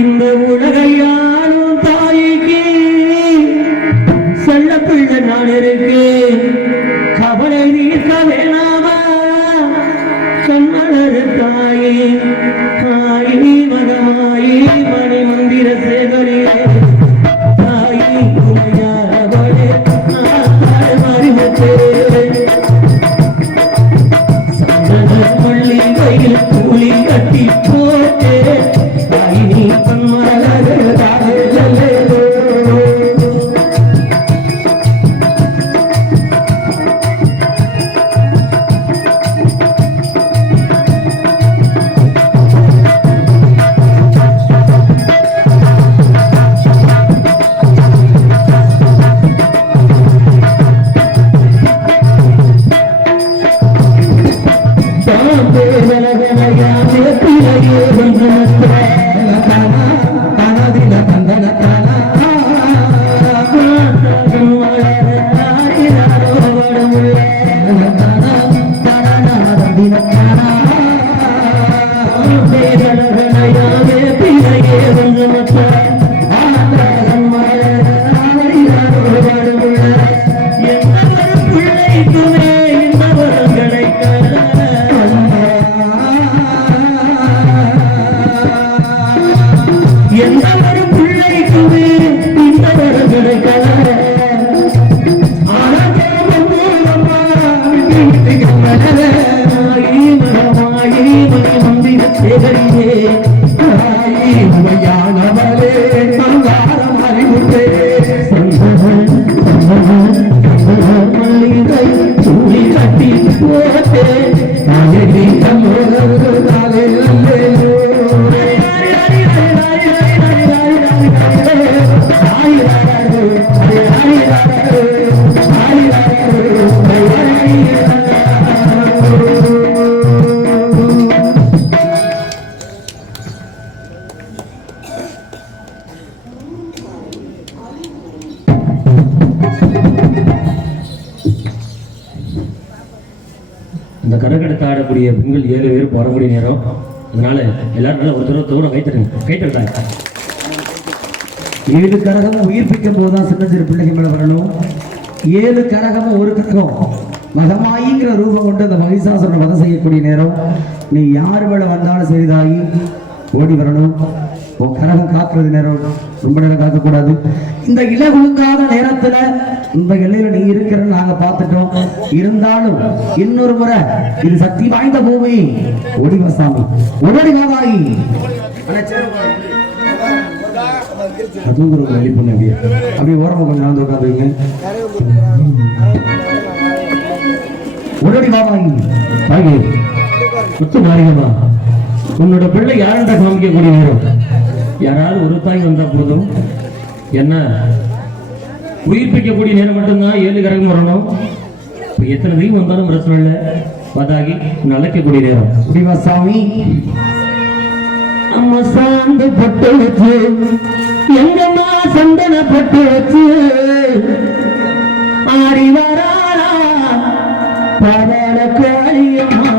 இந்த உலகையாலும் தாய்க்கு செல்ல பிள்ளை நான் இருக்கேன். கவலை நீக்க வேணாமா கண்மலர் தாயே தாயி மகமாயி மணி மந்திர சேகரே தாயி உமையாவளே சந்தன மல்லிகையில் கூலி கட்டி போட்டே தாயி கண்மலர் அந்த கரகெடுத்து ஆடக்கூடிய பெண்கள் 7 பேர் வரக்கூடிய நேரம். அதனால எல்லாரும் நல்ல ஒரு தூரம் கைத்தட்டாங்க. 7 கரகமும் உயிர்ப்பிக்கும் போதுதான் சின்னஞ்சிறு பிள்ளைகள் மேல வரணும். 7 கரகமும் ஒரு கரகம் மகமாயிங்கிற ரூபம் கொண்டு அந்த மகிஷாசுரனை வதம் செய்யக்கூடிய நேரம். நீ யார் மேல வந்தாலும் சரிதாயி ஓடி வரணும். உன் கரகம் காக்குறது நேரம் ரொம்ப நேரம் காக்கக்கூடாது. இந்த இலகுலுங்காத நேரத்துல இந்த எல்லையில நீ இருக்கிறன்னு நாங்க பார்த்துட்டோம். இருந்தாலும் இன்னொரு முறை இது சக்தி வாய்ந்த பூமி. ஓடி வசாமி உடனடி வாதாயி அதுவும் ஒரு வழி பண்ண அப்படியே ஓரமாக கொஞ்சம் நடந்து உட்காந்துருங்க. உடனடி வாதாயி தாயே முத்து மாரியம்மா, உன்னோட பிள்ளை யாருன்ற காமிக்கக்கூடிய நேரம். யாராவது ஒரு தாய் வந்தா போதும். என்ன உயிர்ப்பிக்கக்கூடிய நேரம் மட்டும்தான் 7 கரகம் வரணும். இப்போ எத்தனை தெய்வம் வந்தாலும் பிரச்சனை இல்லை. வதாகி அழைக்கக்கூடிய நேரம். முடிவா சாமி அம்மா சாந்து பட்டு வச்சு எங்கம்மா சந்தன பட்டு வச்சு ஆடி வராளா பரல காளியம்மா.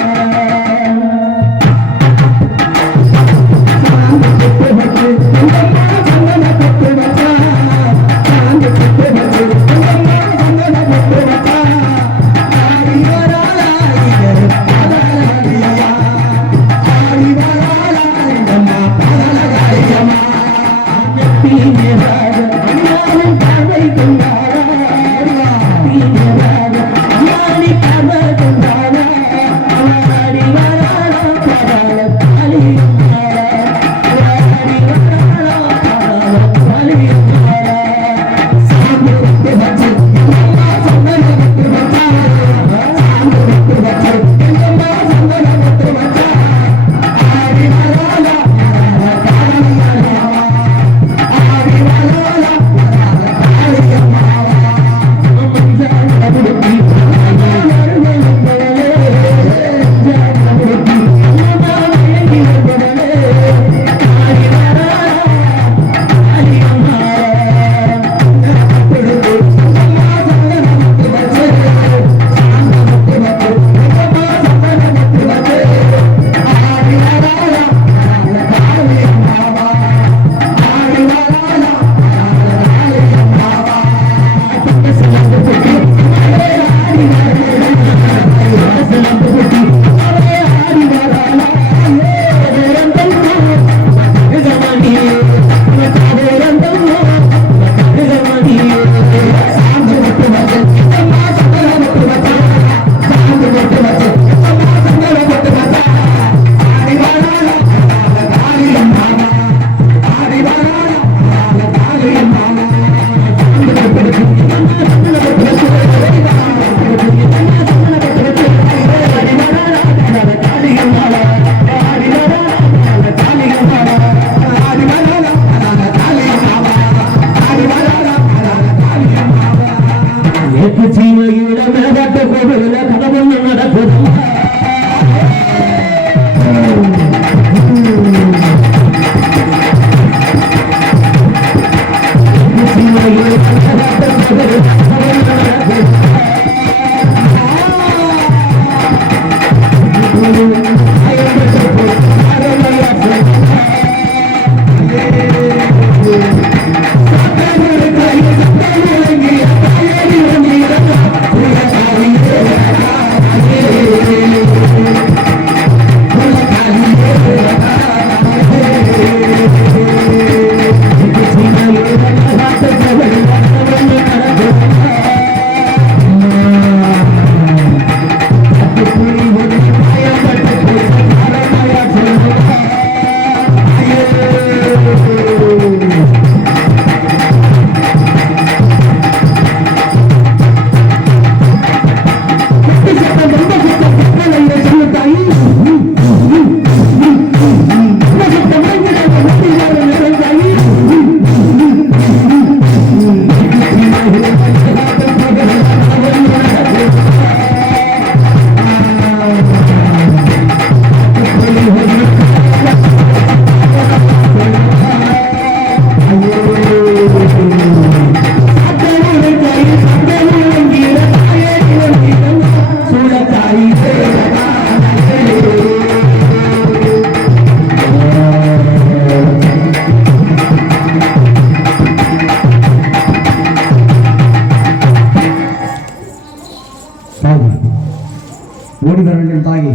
வர வேண்டும் தாயே.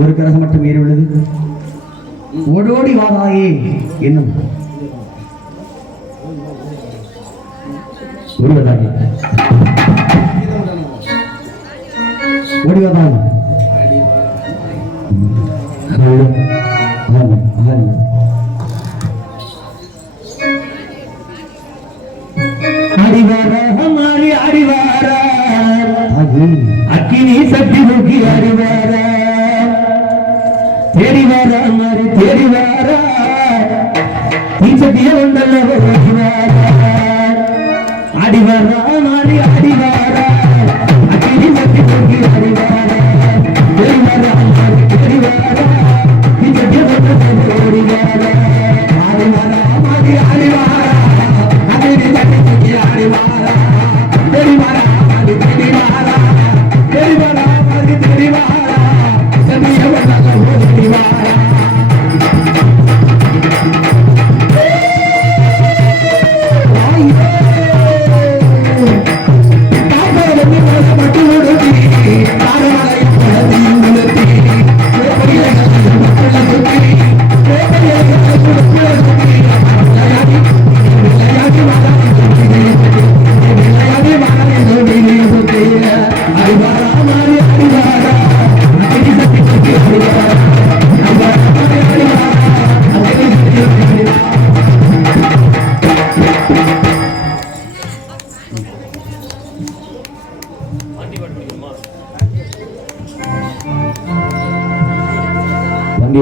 ஒரு கிரகம் மட்டும் ஏறி உள்ளது. ஓடோடி வாதாயே என்னும் ஓடிவதாயே ஓடிவதாயே அடிவார ஹமாரி அடிவார அக்கினி சக்தி முகி அடிவார தேடி வார ஹமாரி தேடி வார தீச்சட்டிய ஒன்றல்ல அடிவார ஹமாரி அடிவார அக்கினி சக்தி முகி அடிவார தேடி வார ஹமாரி தேடி வார தீச்சட்டிய ஒன்றல்ல அடிவார அடிவார ஹமாரி அடிவார அக்கினி சக்தி முகி அடிவார தேடி வார ஹமாரி தேடி வார தேடி வார ஹமாரி தேடி வார சதிய ஒன்றல்ல அடிவார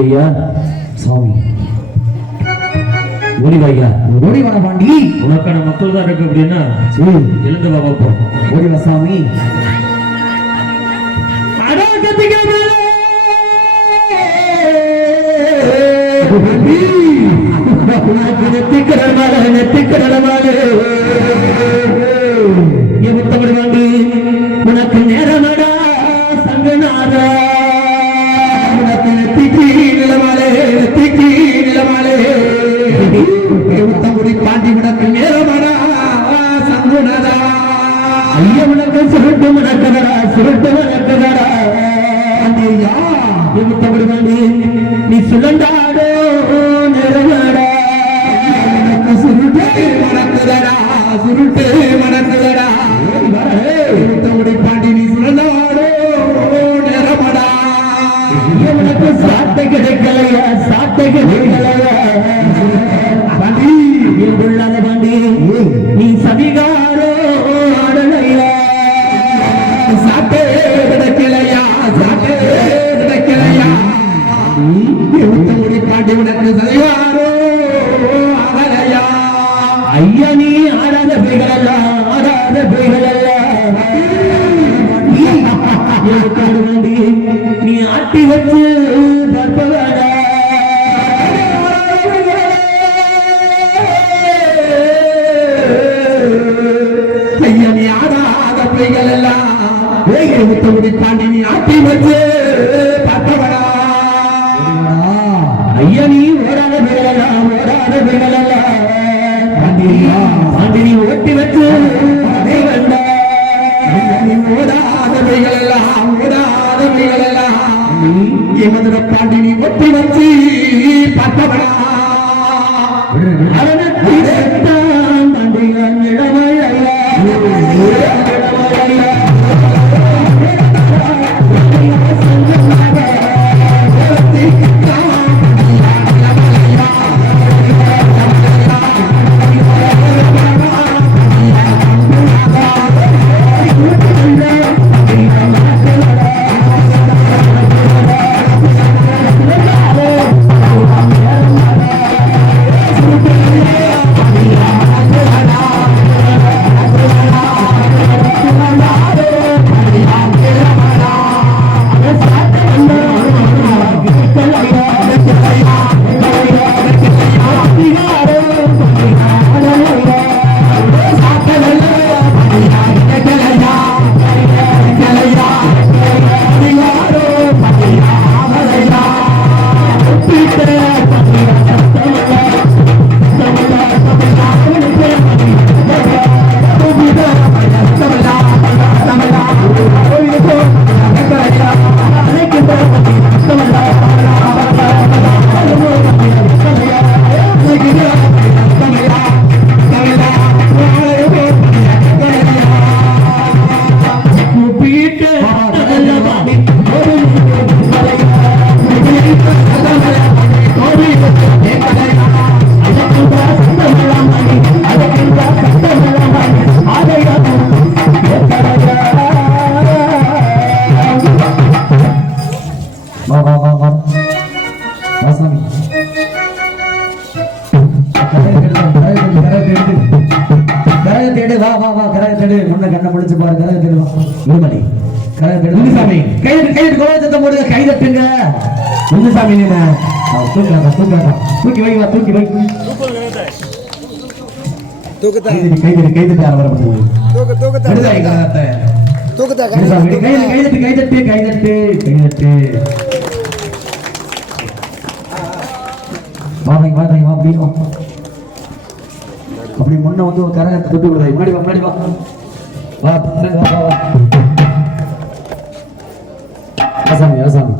ஐயா சாமி ஓடிவாய்யா ஓடி வர பாண்டி. உனக்கான மக்கள் தான் இருக்கு அப்படின்னா எழுந்து வா பார்ப்போம். ஓடி வா சாமி. உனக்கு நேரமடா சங்கநாதா பாண்டி விடக்கு நேரமடா சங்குனதா ஐயா உனக்கு சுருட்டு மணக்கடா சுருட்டு மணக்கடா நீ சுழண்டாடோ நேரமடா சுருட்டு மணக்குதடா சுருட்டு மணக்குதடா பாண்டி நீ சுழண்டாடோ நேரமடா உனக்கு சாட்டை கிடைக்கலையா சாட்டை கிடைக்கலையா பாண்டி நீ சதிகாரோ ஆடலையா சாட்டே கிடைக்கலையா சாட்டே கிடைக்கலையா பாண்டி உனக்கு சதிகாரோ ஆடலையா ஐயா நீ ஆடாத பேகளல்ல ஆடாத பேகளல்ல நீ ஆட்டி வச்சு தற்பதடா ஐயா நீ ஆடாத பிள்ளைகள் எல்லாம் வேகை முத்தமுடி தாண்டி நீ ஆட்டி வச்சு பார்த்தவடா ஐயா நீ ஓடாத பேகளல்ல ஓடாத பேகளல்ல பாண்டி நீ ஓட்டி வச்சு வேண்டா நீ ஓடாதவைகள் எல்லாம் ஓடாதவைகள் எல்லாம் எமதுர பாண்டி நீ ஒட்டி வச்சு பார்த்தவடா வா வா வா கரகத்தெடு முன்ன கண்ணை முடிச்சு பாரு கரகத்தெடு வா முருமணி கரகத்தெடு முனுசாமி கைதட்டு கோலச்சத்தம் போடுங்க கைதட்டுங்க முனுசாமி நீ தூக்கி வை வா தூக்கி வை தூக்கத்தா கைதட்டி யாரை வர பண்ணுங்க தூக்கத்தா கரகத்தை தூக்கத்தா கைதட்டு கைதட்டு கைதட்டு கைதட்டு வாங்க வா அப்படி அப்படி முன்ன வந்து ஒரு கரகத்தை தொட்டு விடுதாய் முன்னாடி வா வா வா ஆசாமி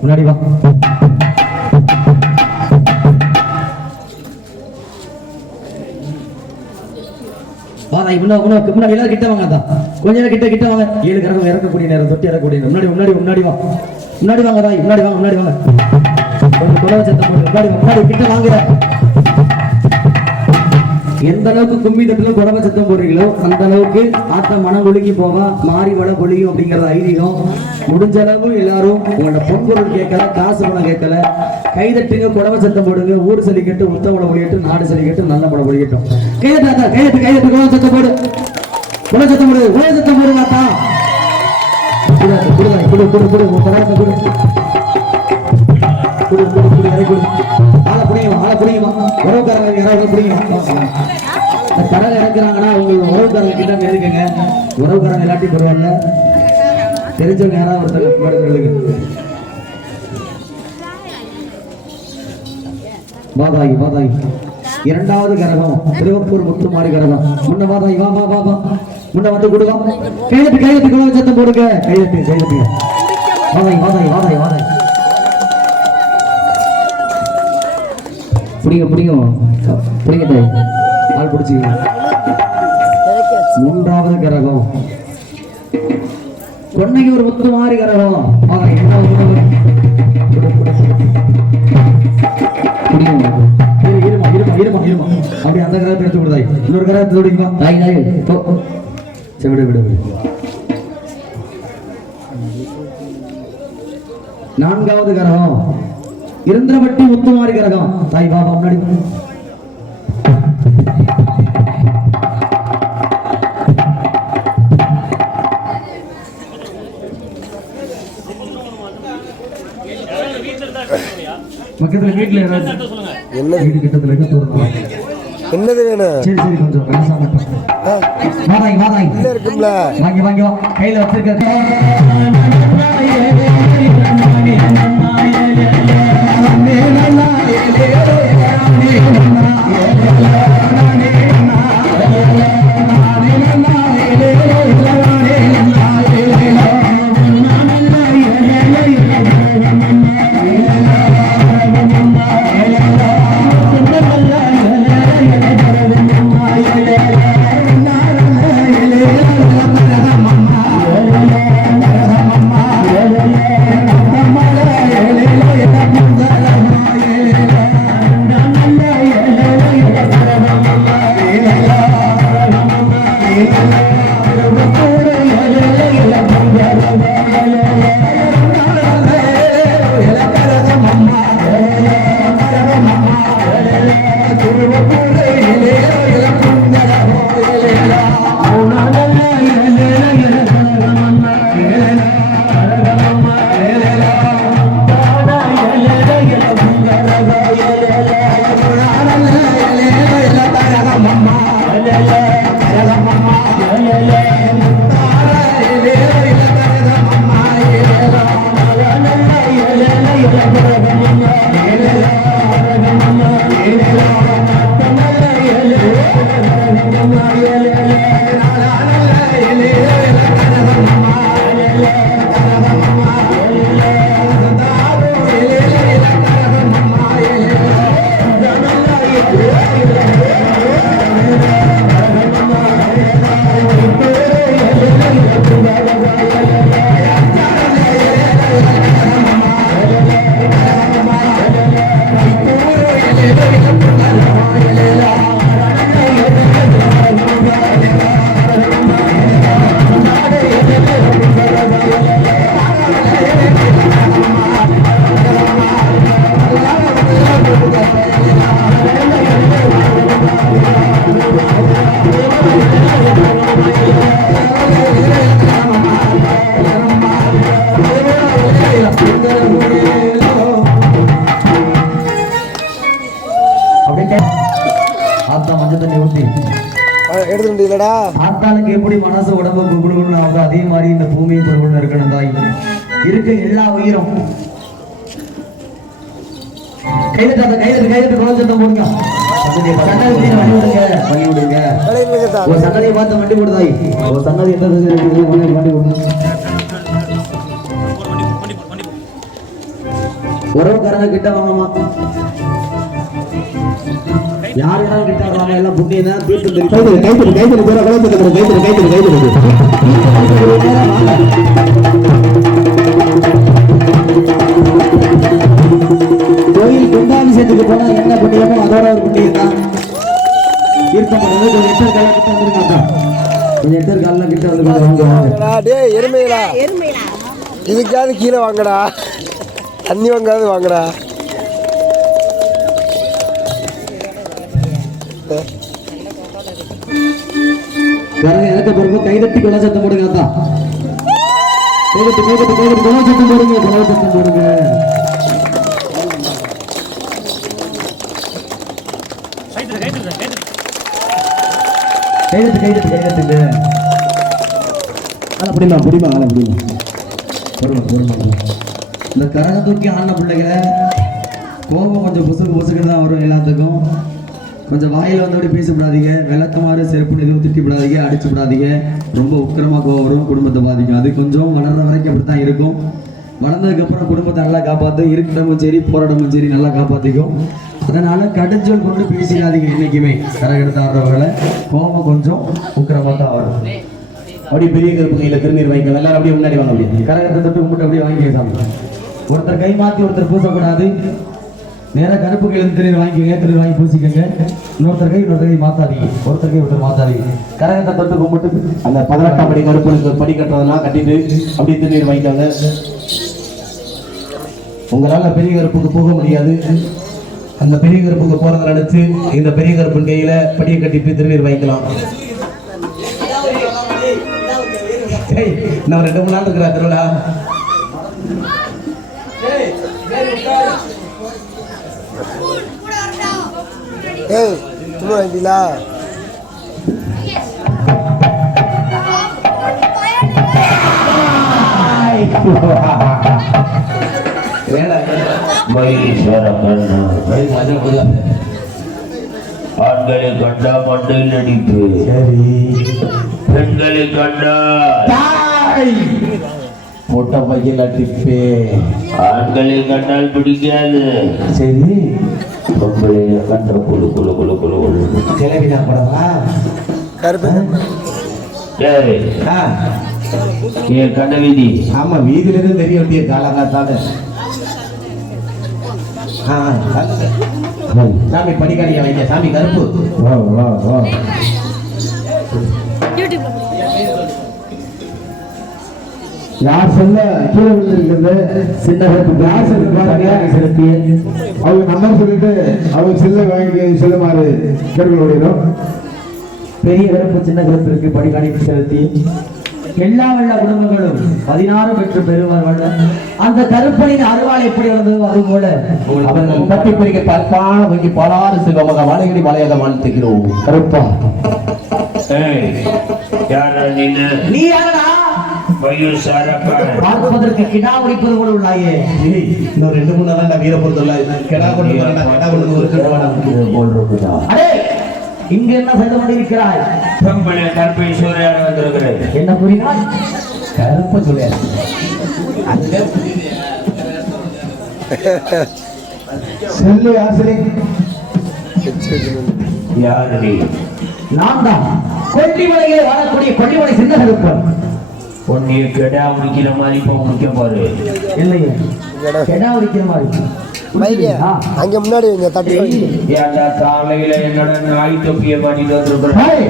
முன்னாடி வா வாதாய் முன்னாடி எல்லாரும் கிட்ட வாங்க தான் கொஞ்ச நேரம் கிட்ட வாங்க 7 கரகம் இறக்கக்கூடிய நேரம் தொட்டி இறக்கக்கூடிய நேரம் முன்னாடி வாங்க தாய் முன்னாடி வாங்க கொஞ்சம் குலவ சத்தம் போட்டு முன்னாடி கிட்ட வாங்குற எந்த அளவுக்கு கும்மி தட்டுல குடவ சத்தம் போடுறீங்களோ அந்த அளவுக்கு ஆத்த மனம் ஒழுகி போவா மாறி வள பொழியும் அப்படிங்கறது ஐதீகம். முடிஞ்ச அளவு எல்லாரும் உங்களோட பொன்பொருள் கேட்கல காசு பணம் கேட்கல கைதட்டுங்க குடவ சத்தம் போடுங்க ஊர் சலிக்கட்டு உத்தமட பொழியட்டும் நாடு சலிக்கட்டும் நல்ல படம் பொழியட்டும் கைதட்டு குடவ சத்தம் போடு குடவ சத்தம் போடு ஆத்தா உறவுக்காரங்க யாராவது புரியும் கடலை இறக்குறாங்கன்னா உங்களுக்கு உறவுக்காரங்க கிட்ட நெருங்குங்க. உறவுக்காரங்க எல்லாத்தையும் பரவாயில்ல தெரிஞ்சவங்க யாராவது ஒருத்தர் வாதாயி இரண்டாவது கரகம் திருவப்பூர் முத்துமாரி கரகம் முன்ன வாதாயி வா முன்ன வந்து கொடுவா கைதட்டு குலவ சத்தம் போடுங்க கைதட்டு வாதாயி புடிங்க ஆள் பிடிச்சி மூன்றாவது கரகம் பொன்னைக்கு ஒரு முத்து மாறி கரகம் அப்படி அந்த கரகத்தை எடுத்து கொடுத்தாய் இன்னொரு கரகத்தை விடுங்க விடு நான்காவது கரகம் இருந்திரப்பட்டி முத்துமாரி கரகம் தாய் பாபா முன்னாடி பக்கத்துல வீட்டுல என்ன வீடு கிட்டத்துல என்னது வேணும் சரி கொஞ்சம் வாதாய் இருக்கும்ல வாங்கி கையில வச்சிருக்க எடுத்து முடியலடா. ஆத்தாளுக்கு எப்படி மனசு உடம்பு குடுகுடுன்னு ஆகுதோ அதே மாதிரி இந்த பூமியும் குடுகுடுன்னு இருக்கணும் தாய். இருக்க எல்லா உயிரும் கைதட்டு குழந்தை போடுங்க. பண்ணி விடுங்க. ஒரு சன்னதியை பார்த்து வண்டி போடுதாய். ஒரு சன்னதி எந்த வண்டி போடுங்க. உறவுக்காரங்க கிட்ட வாங்கம்மா. யாருனாலும் கிட்ட வாங்க. எல்லாம் புண்ணியம் தான் தீர்த்து கோயில் கும்பாபிஷேகத்துக்கு போனா என்ன புண்ணியமோ அதோட ஒரு புண்ணியம் தான். தீர்த்தம் பண்ணது கொஞ்சம் எட்டர் காலம் கிட்ட வந்துருக்காங்க. கொஞ்சம் எட்டர் காலம் கிட்ட வந்து வாங்க. டேய் எருமையிலா, இதுக்காவது கீழே வாங்கடா, தண்ணி வாங்காது வாங்கடா. இறக்க பிறகு கைதட்டி கொலை சத்தம் போடுங்க. அதான் கைதட்டி கொலை சத்தம் போடுங்க. கொலை சத்தம் போடுங்க. கைதட்டு அப்படிமா இந்த கரக தூக்கி ஆன பிள்ளைகளை கோபம் கொஞ்சம் பொசுக்கு தான் வரும். எல்லாத்துக்கும் கொஞ்சம் வாயில் வந்தபடி பேசப்படாதீங்க. விளக்கமாறு செருப்பு எதுவும் திட்டிப்படாதீங்க, அடிச்சுப்படாதீங்க. ரொம்ப உக்கிரமாக கோவம் வரும், குடும்பத்தை பாதிக்கும். அது கொஞ்சம் வளர்ற வரைக்கும் அப்படி தான் இருக்கும். வளர்ந்ததுக்கப்புறம் குடும்பத்தை நல்லா காப்பாற்றும். இருக்கடமும் சரி போராடமும் சரி நல்லா காப்பாற்றிக்கும். அதனால கடைச்சொல் கொண்டு பேசிடாதீங்க. என்றைக்குமே கரகெடுத்து ஆடுறவர்களை கோபம் கொஞ்சம் உக்கிரமாக தான் வரும். அப்படி பெரிய கருப்பு கையில் திருநீர் வாங்கிக்கலாம். எல்லாரும் அப்படியே முன்னாடி வாங்க. அப்படியே கரகத்தை தொட்டு கும்பிட்டு அப்படியே வாங்கிக்கலாம். ஒருத்தர் கை மாற்றி ஒருத்தர் பூசக்கூடாது. நேராக கருப்பு கையில் திருநீர் வாங்கிக்கோங்க. திருநீர் வாங்கி பூசிக்கோங்க. இன்னொருத்தர் கை மாத்தாதீங்க. ஒருத்தர் மாத்தாதீங்க. கரகத்தை தொட்டு கும்பிட்டு அந்த 18ஆம் படி கருப்பு படி கட்டுறதுனா கட்டிட்டு அப்படியே திருநீர் வாங்கிக்காங்க. உங்களால் பெரிய கருப்புக்கு போக முடியாது. அந்த பெரிய கருப்புக்கு போறதை நினைச்சு இந்த பெரிய கருப்பின் கையில படியை கட்டிட்டு திருநீர் வாங்கிக்கலாம். நான் 2-3 நாள் இருக்கிற திருவிழா. ஏய் சும்மா வேண்டிலா ஆண்களை கண்டா மண்டையில் அடிப்பு, பெண்களை கண்டா போட்ட பையில் அடிப்பே. ஆண்களை கண்டால் பிடிக்காது. சரி, பொம்பளை கண்ட குழு குழு குழு குழு குழு கிளவினா படமா கருப்பு. என் கண்ட வீதி. ஆமா, வீதியில இருந்து தெரிய வேண்டிய காலங்காத்தால. சாமி படிக்காடிய வைங்க. சாமி கருப்பு. யார் சொல்ல கீழே விழுந்திருக்கிறது சின்ன கருப்பு. யார் சிறப்பு அவங்க நம்பர் சொல்லிட்டு அவங்க செல்ல வாங்கி செல்லுமாறு கேட்டுக்கொள்கிறோம். பெரிய கருப்பு சின்ன கருப்பிற்கு படிக்காடி செலுத்தி எல்லா வெள்ள குடும்பங்களும் 16 பெற்று பெறுவார்கள். அந்த கருப்பனின் அருவாள் எப்படி இருந்ததோ அது போல அவர்கள் பட்டி பிரிக்க பற்பான வங்கி பலாறு சிவமக வளையடி வளையத வாழ்த்துகிறோம். கருப்பா நீ யாரா? பார்ப்பதற்கு கிடா உரிப்பது கூட உள்ளாயே. இன்னும் 2-3 நாள் வீரபுரத்துல கிடா கொண்டு கிடா கொண்டு ஒரு கிடா. அடே, இங்க என்ன செய்து கொண்டிருக்கிறாய்? கற்பீஸ்வரர் வந்திருக்கிறேன். என்ன கூறினாய்? கருப்ப சொல்ல செல்லு ஆசிரி யாரு? நான் தான் கொல்லிமலையிலே வாழக்கூடிய கொல்லிமலை சின்ன கருப்பன். பொண்ணிய கெடா உடிக்கிற மாதிரி இப்ப முடிக்க பாரு. இல்லையே, கெடா உடிக்கிற மாதிரி அங்க முன்னாடி தட்டு ஏன்டா காலையில என்னோட நாய் தொப்பிய மாட்டிட்டு வந்துருக்கிறேன்.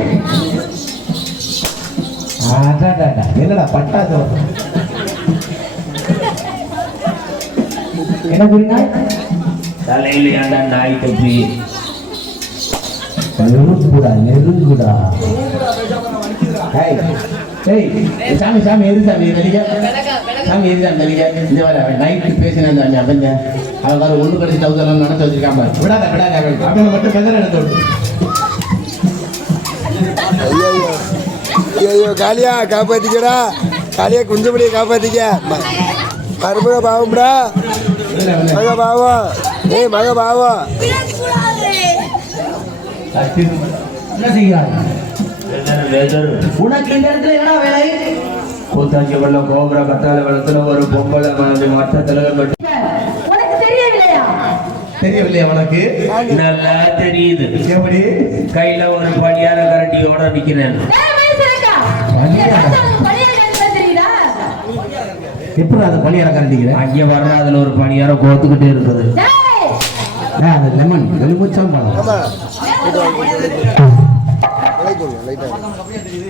என்னடா பட்டாசு என்ன கூறினாய்? தலையில ஏன்டா நாய் தொப்பி? நெருங்குடா. சாமி சாமி எது சாமி நடிக்க சாமி எது சாமி நடிக்க இந்த மாதிரி நைட்டு பேசினேன் சாமி. அவன் அவன் ஒண்ணு கடைசி தௌசண்ட் நினைச்சு வச்சிருக்காம விடாத விடாத அவனை மட்டும் பெதர் எடுத்து ஐயோ காளியா காப்பாத்திக்கடா, காளியா குஞ்சபடியை காப்பாத்திக்க. மருமக பாவம்டா, மக பாவம், ஏய் மக பாவம். என்ன செய்கிறாய்? உனக்கு இந்த இடத்துல என்ன வேலை? கூத்தாச்சி வெள்ளம் கோபுர கத்தால வெள்ளத்துல ஒரு பொம்பளை மற்ற தலைவர் உனக்கு தெரியவில்லையா? தெரியவில்லையா உனக்கு? நல்லா தெரியுது. எப்படி? கையில ஒரு பணியார கரண்டியோட நிக்கிறேன். எப்படி அது பணியார கரண்டிக்கிறேன்? அங்கே வர்ற அதுல ஒரு பணியாரம் கோத்துக்கிட்டே இருக்குது. அது லெமன் எலுமிச்சம்பழம். ஆமா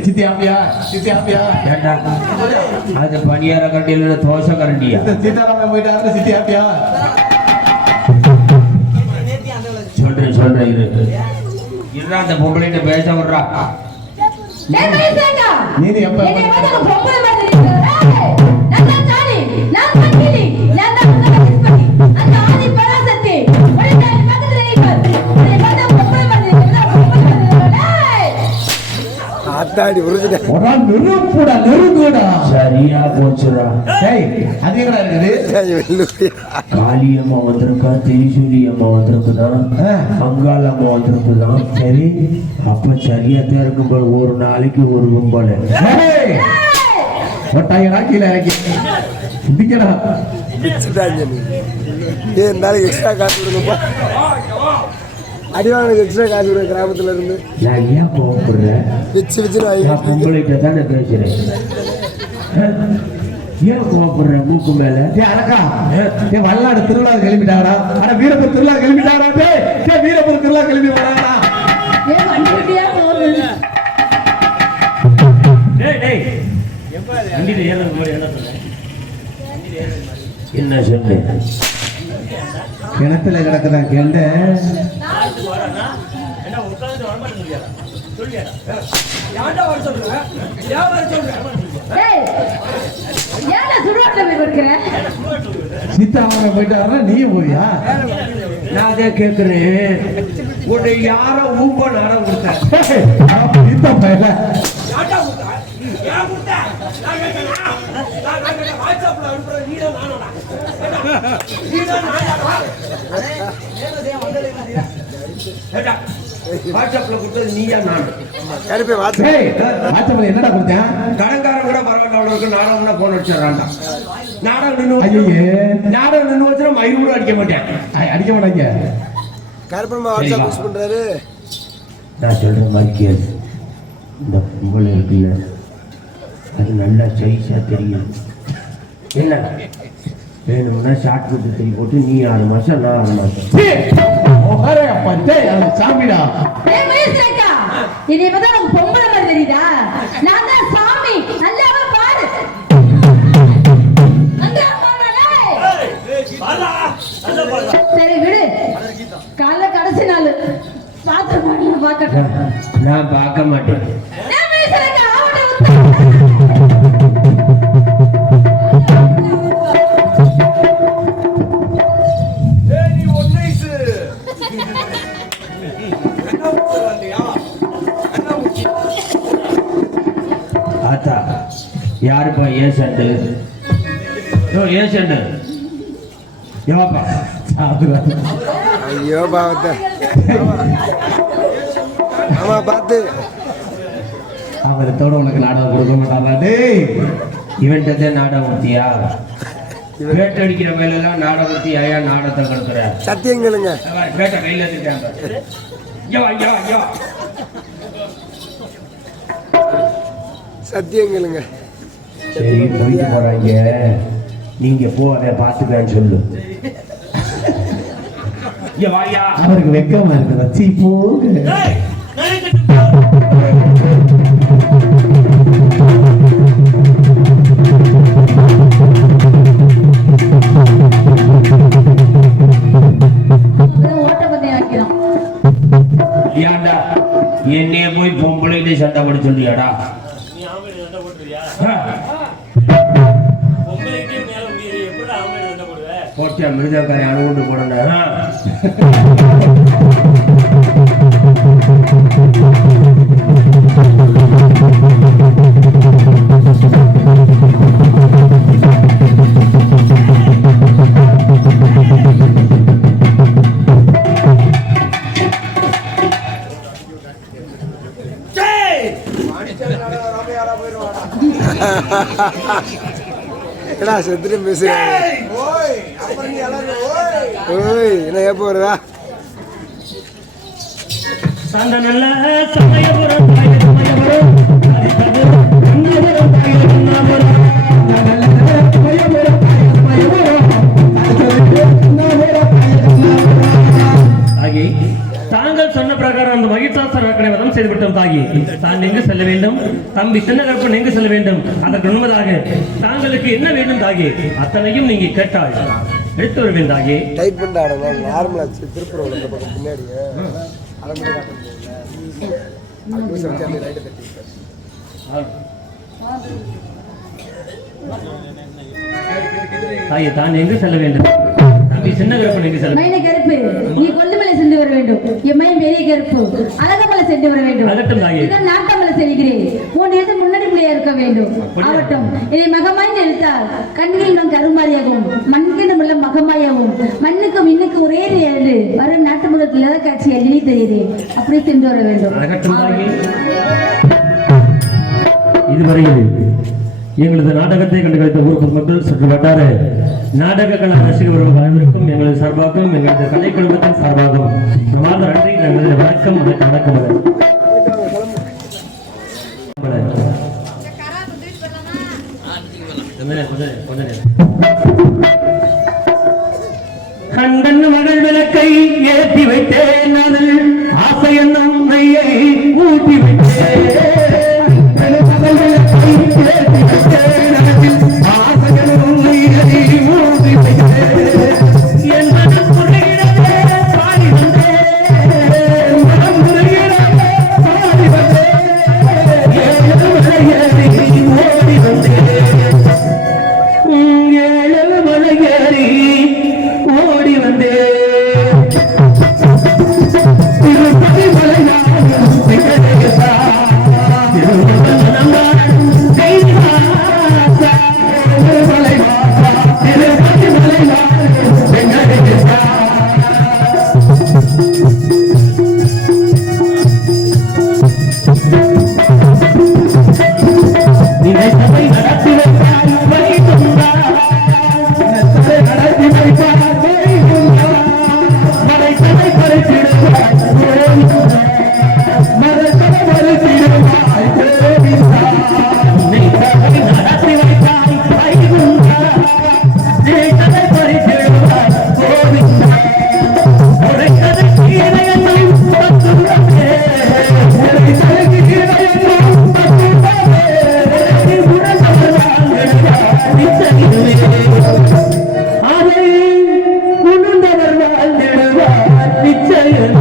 சித்தியாம்பியா சித்தியாம்பியா ஏண்டா அது பணியார கரண்டியில தோசை கரண்டியா? சீதாராமன் போயிட்டாரு. சித்தியாம்பியா சொல்றேன் இரு இருடா, அந்த பொம்பளைகிட்ட பேச விடுறா. நீ எப்ப ஆத்தாடி உருதுட்டேன். சரியா போச்சுடா. அது எங்கடா இருக்குது? காளியம்மா வந்திருக்கா, திரிசூலி அம்மா வந்திருக்குதான், பங்காள அம்மா வந்திருக்குதான். சரி, அப்ப சரியாத்தான் இருக்கும்போது ஒரு நாளைக்கு ஒரு கும்பல் கீழே இறக்கி சித்திக்கடா. இருந்தாலும் எக்ஸ்ட்ரா காசு கொடுங்கப்பா. அடிவானுக்கு எக்ஸ்ட்ரா காசு கொடுங்க கிராமத்துல இருந்து. நான் ஏன் கோவப்படுறேன்? வச்சு நான் பொம்பளைகிட்ட தானே பேசுறேன். ஏன் கோவப்படுற மூக்கு மேல? அழகா வல்லாடு திருவிழா கிளம்பிட்டாடா. ஆனா வீரப்பூர் திருவிழா கிளம்பிட்டாடா. வீரப்பூர் திருவிழா கிளம்பி வராடா. என்ன சொன்னேன்? கிணத்துல கிடக்குதான் கேண்ட. சீதாமனை போயிட்டாருன்னா நீயும் போவியா? நான் அதே கேட்கிறேன். உன்னை யார ஊம்ப நாடம் கொடுத்த? சீதா பையல வாட்ஸ்அப்ல கொடுத்தது நீயா நான்? என்னடா கொடுத்தேன்? கடன்காரன் கூட பரவாயில்ல, நாடகம்னா போன் வச்சிடறான்டா. நாடகம் நின்று வச்சுனா மயில் கூட அடிக்க மாட்டேன். அடிக்க மாட்டாங்க. கருப்பமா வாட்ஸ்அப் யூஸ் பண்றாரு. நான் சொல்ற மாதிரி கேளு. இந்த பொங்கல் இருக்குல்ல, அது நல்லா சைஸா தெரியும். என்ன வேணும்னா ஷார்ட் புட்டு தறி போட்டு நீ 6 மாசம் நான் 6 மாசம். சாமிடா இனி இப்பதான் பொம்பளை மாதிரி தெரியுதா? நான் தான் சாமி. நல்லாவே பாரு. சரி விடு, காலைல கடைசி நாள் பார்க்கட்டும். நான் பார்க்க மாட்டேன். ஆத்தா யாருப்பா ஏசண்டு? ஏசண்டு ஏவாப்பா? ஐயோ பாவத்தை. ஆமா பார்த்து அவரத்தோட உனக்கு நாடகம் கொடுக்க மாட்டாங்க. டேய் இவன்ட்டதே நாடகம் ஊத்தியா? வேட்டடிக்கிற வேலையெல்லாம் நாடகம் ஊத்தி ஐயா நாடகத்தை கொடுக்குற சத்தியங்களுங்க. வேட்டை கையில எடுத்துட்டாங்க. சத்தியங்களுங்க. சரி போயிட்டு போறாங்க, நீங்க போ, அதை பார்த்துக்கன்னு சொல்லு. அவருக்கு வெக்கமா இருக்கு. வச்சு போக ஏன்டா என்னைய போய் பொம்பளைகிட்ட சண்டை போட சொல்லியாடா? போட்டியா மிருதக்காரை அணுகுண்டு போடணும். ஏடா செத்துட்டு பேசுறேன். ஓய் என்ன எப்போ வருதா? சாந்த நல்ல சமயபுரம் தாயே சமயபுரம் தாகி, தாங்கள் சொன்ன பிரகாரம் அந்த மகிழ்ச்சாசராக்கனை வதம் செய்துவிட்டோம் தாகி. தான் எங்கு செல்ல வேண்டும்? தம்பி சின்னகற்பன் எங்கு செல்ல வேண்டும்? அதற்கு உண்மைதாக தாங்களுக்கு என்ன வேண்டும் தாகி? அத்தனையும் நீங்க கேட்டால் எடுத்து வருவேன் தாகி. டைட் பண்ண ஆடணும் நார்மலா திருப்பூர் உள்ள பக்கம் பின்னாடி அதை மட்டும் காட்ட முடியல. தாயே தான் எங்கு செல்ல வேண்டும்? தம்பி சின்னகற்பன் எங்கு செல்ல மயிலை கருப்பு நீ கொல்லுமலை சென்று வர வேண்டும். என் மயன் பெரிய கருப்பு அழகமலை சென்று வர வேண்டும். அதட்டும் தாயே. இதான் நாட்டமலை செல்கிறேன். உன் இடத்து முன்னாடி பிள்ளையா இருக்க வேண்டும். ஆகட்டும். இதை மகமாய் எடுத்தால் கண்ணில் நான் கருமாரியாகவும் மண்கிடம் உள்ள மகமாயாகவும் மண்ணுக்கு மின்னுக்கு ஒரே நேரடு வரும் நாட்டு முகத்தில் காட்சி எழுதி தெரியுது. அப்படி சென்று வர வேண்டும். அதட்டும் தாயே. இதுவரையில் எங்களது நாடகத்தை கண்டு கழித்த ஊர் பொதுமக்கள் சுற்று வட்டார நாடக கலா ரசிகர்கள் அனைவருக்கும் எங்களது சார்பாகவும் எங்களது கலை குழுமத்தின் சார்பாகவும் பிரமாத நன்றி. எங்களது வணக்கம் வணக்கம். கண்டன் மகள் விளக்கை ஏற்றி வைத்தேன், அதில் ஆசை என்னும் மையை ஊட்டி வைத்தேன். ஓடி வந்தே நிச்சயம்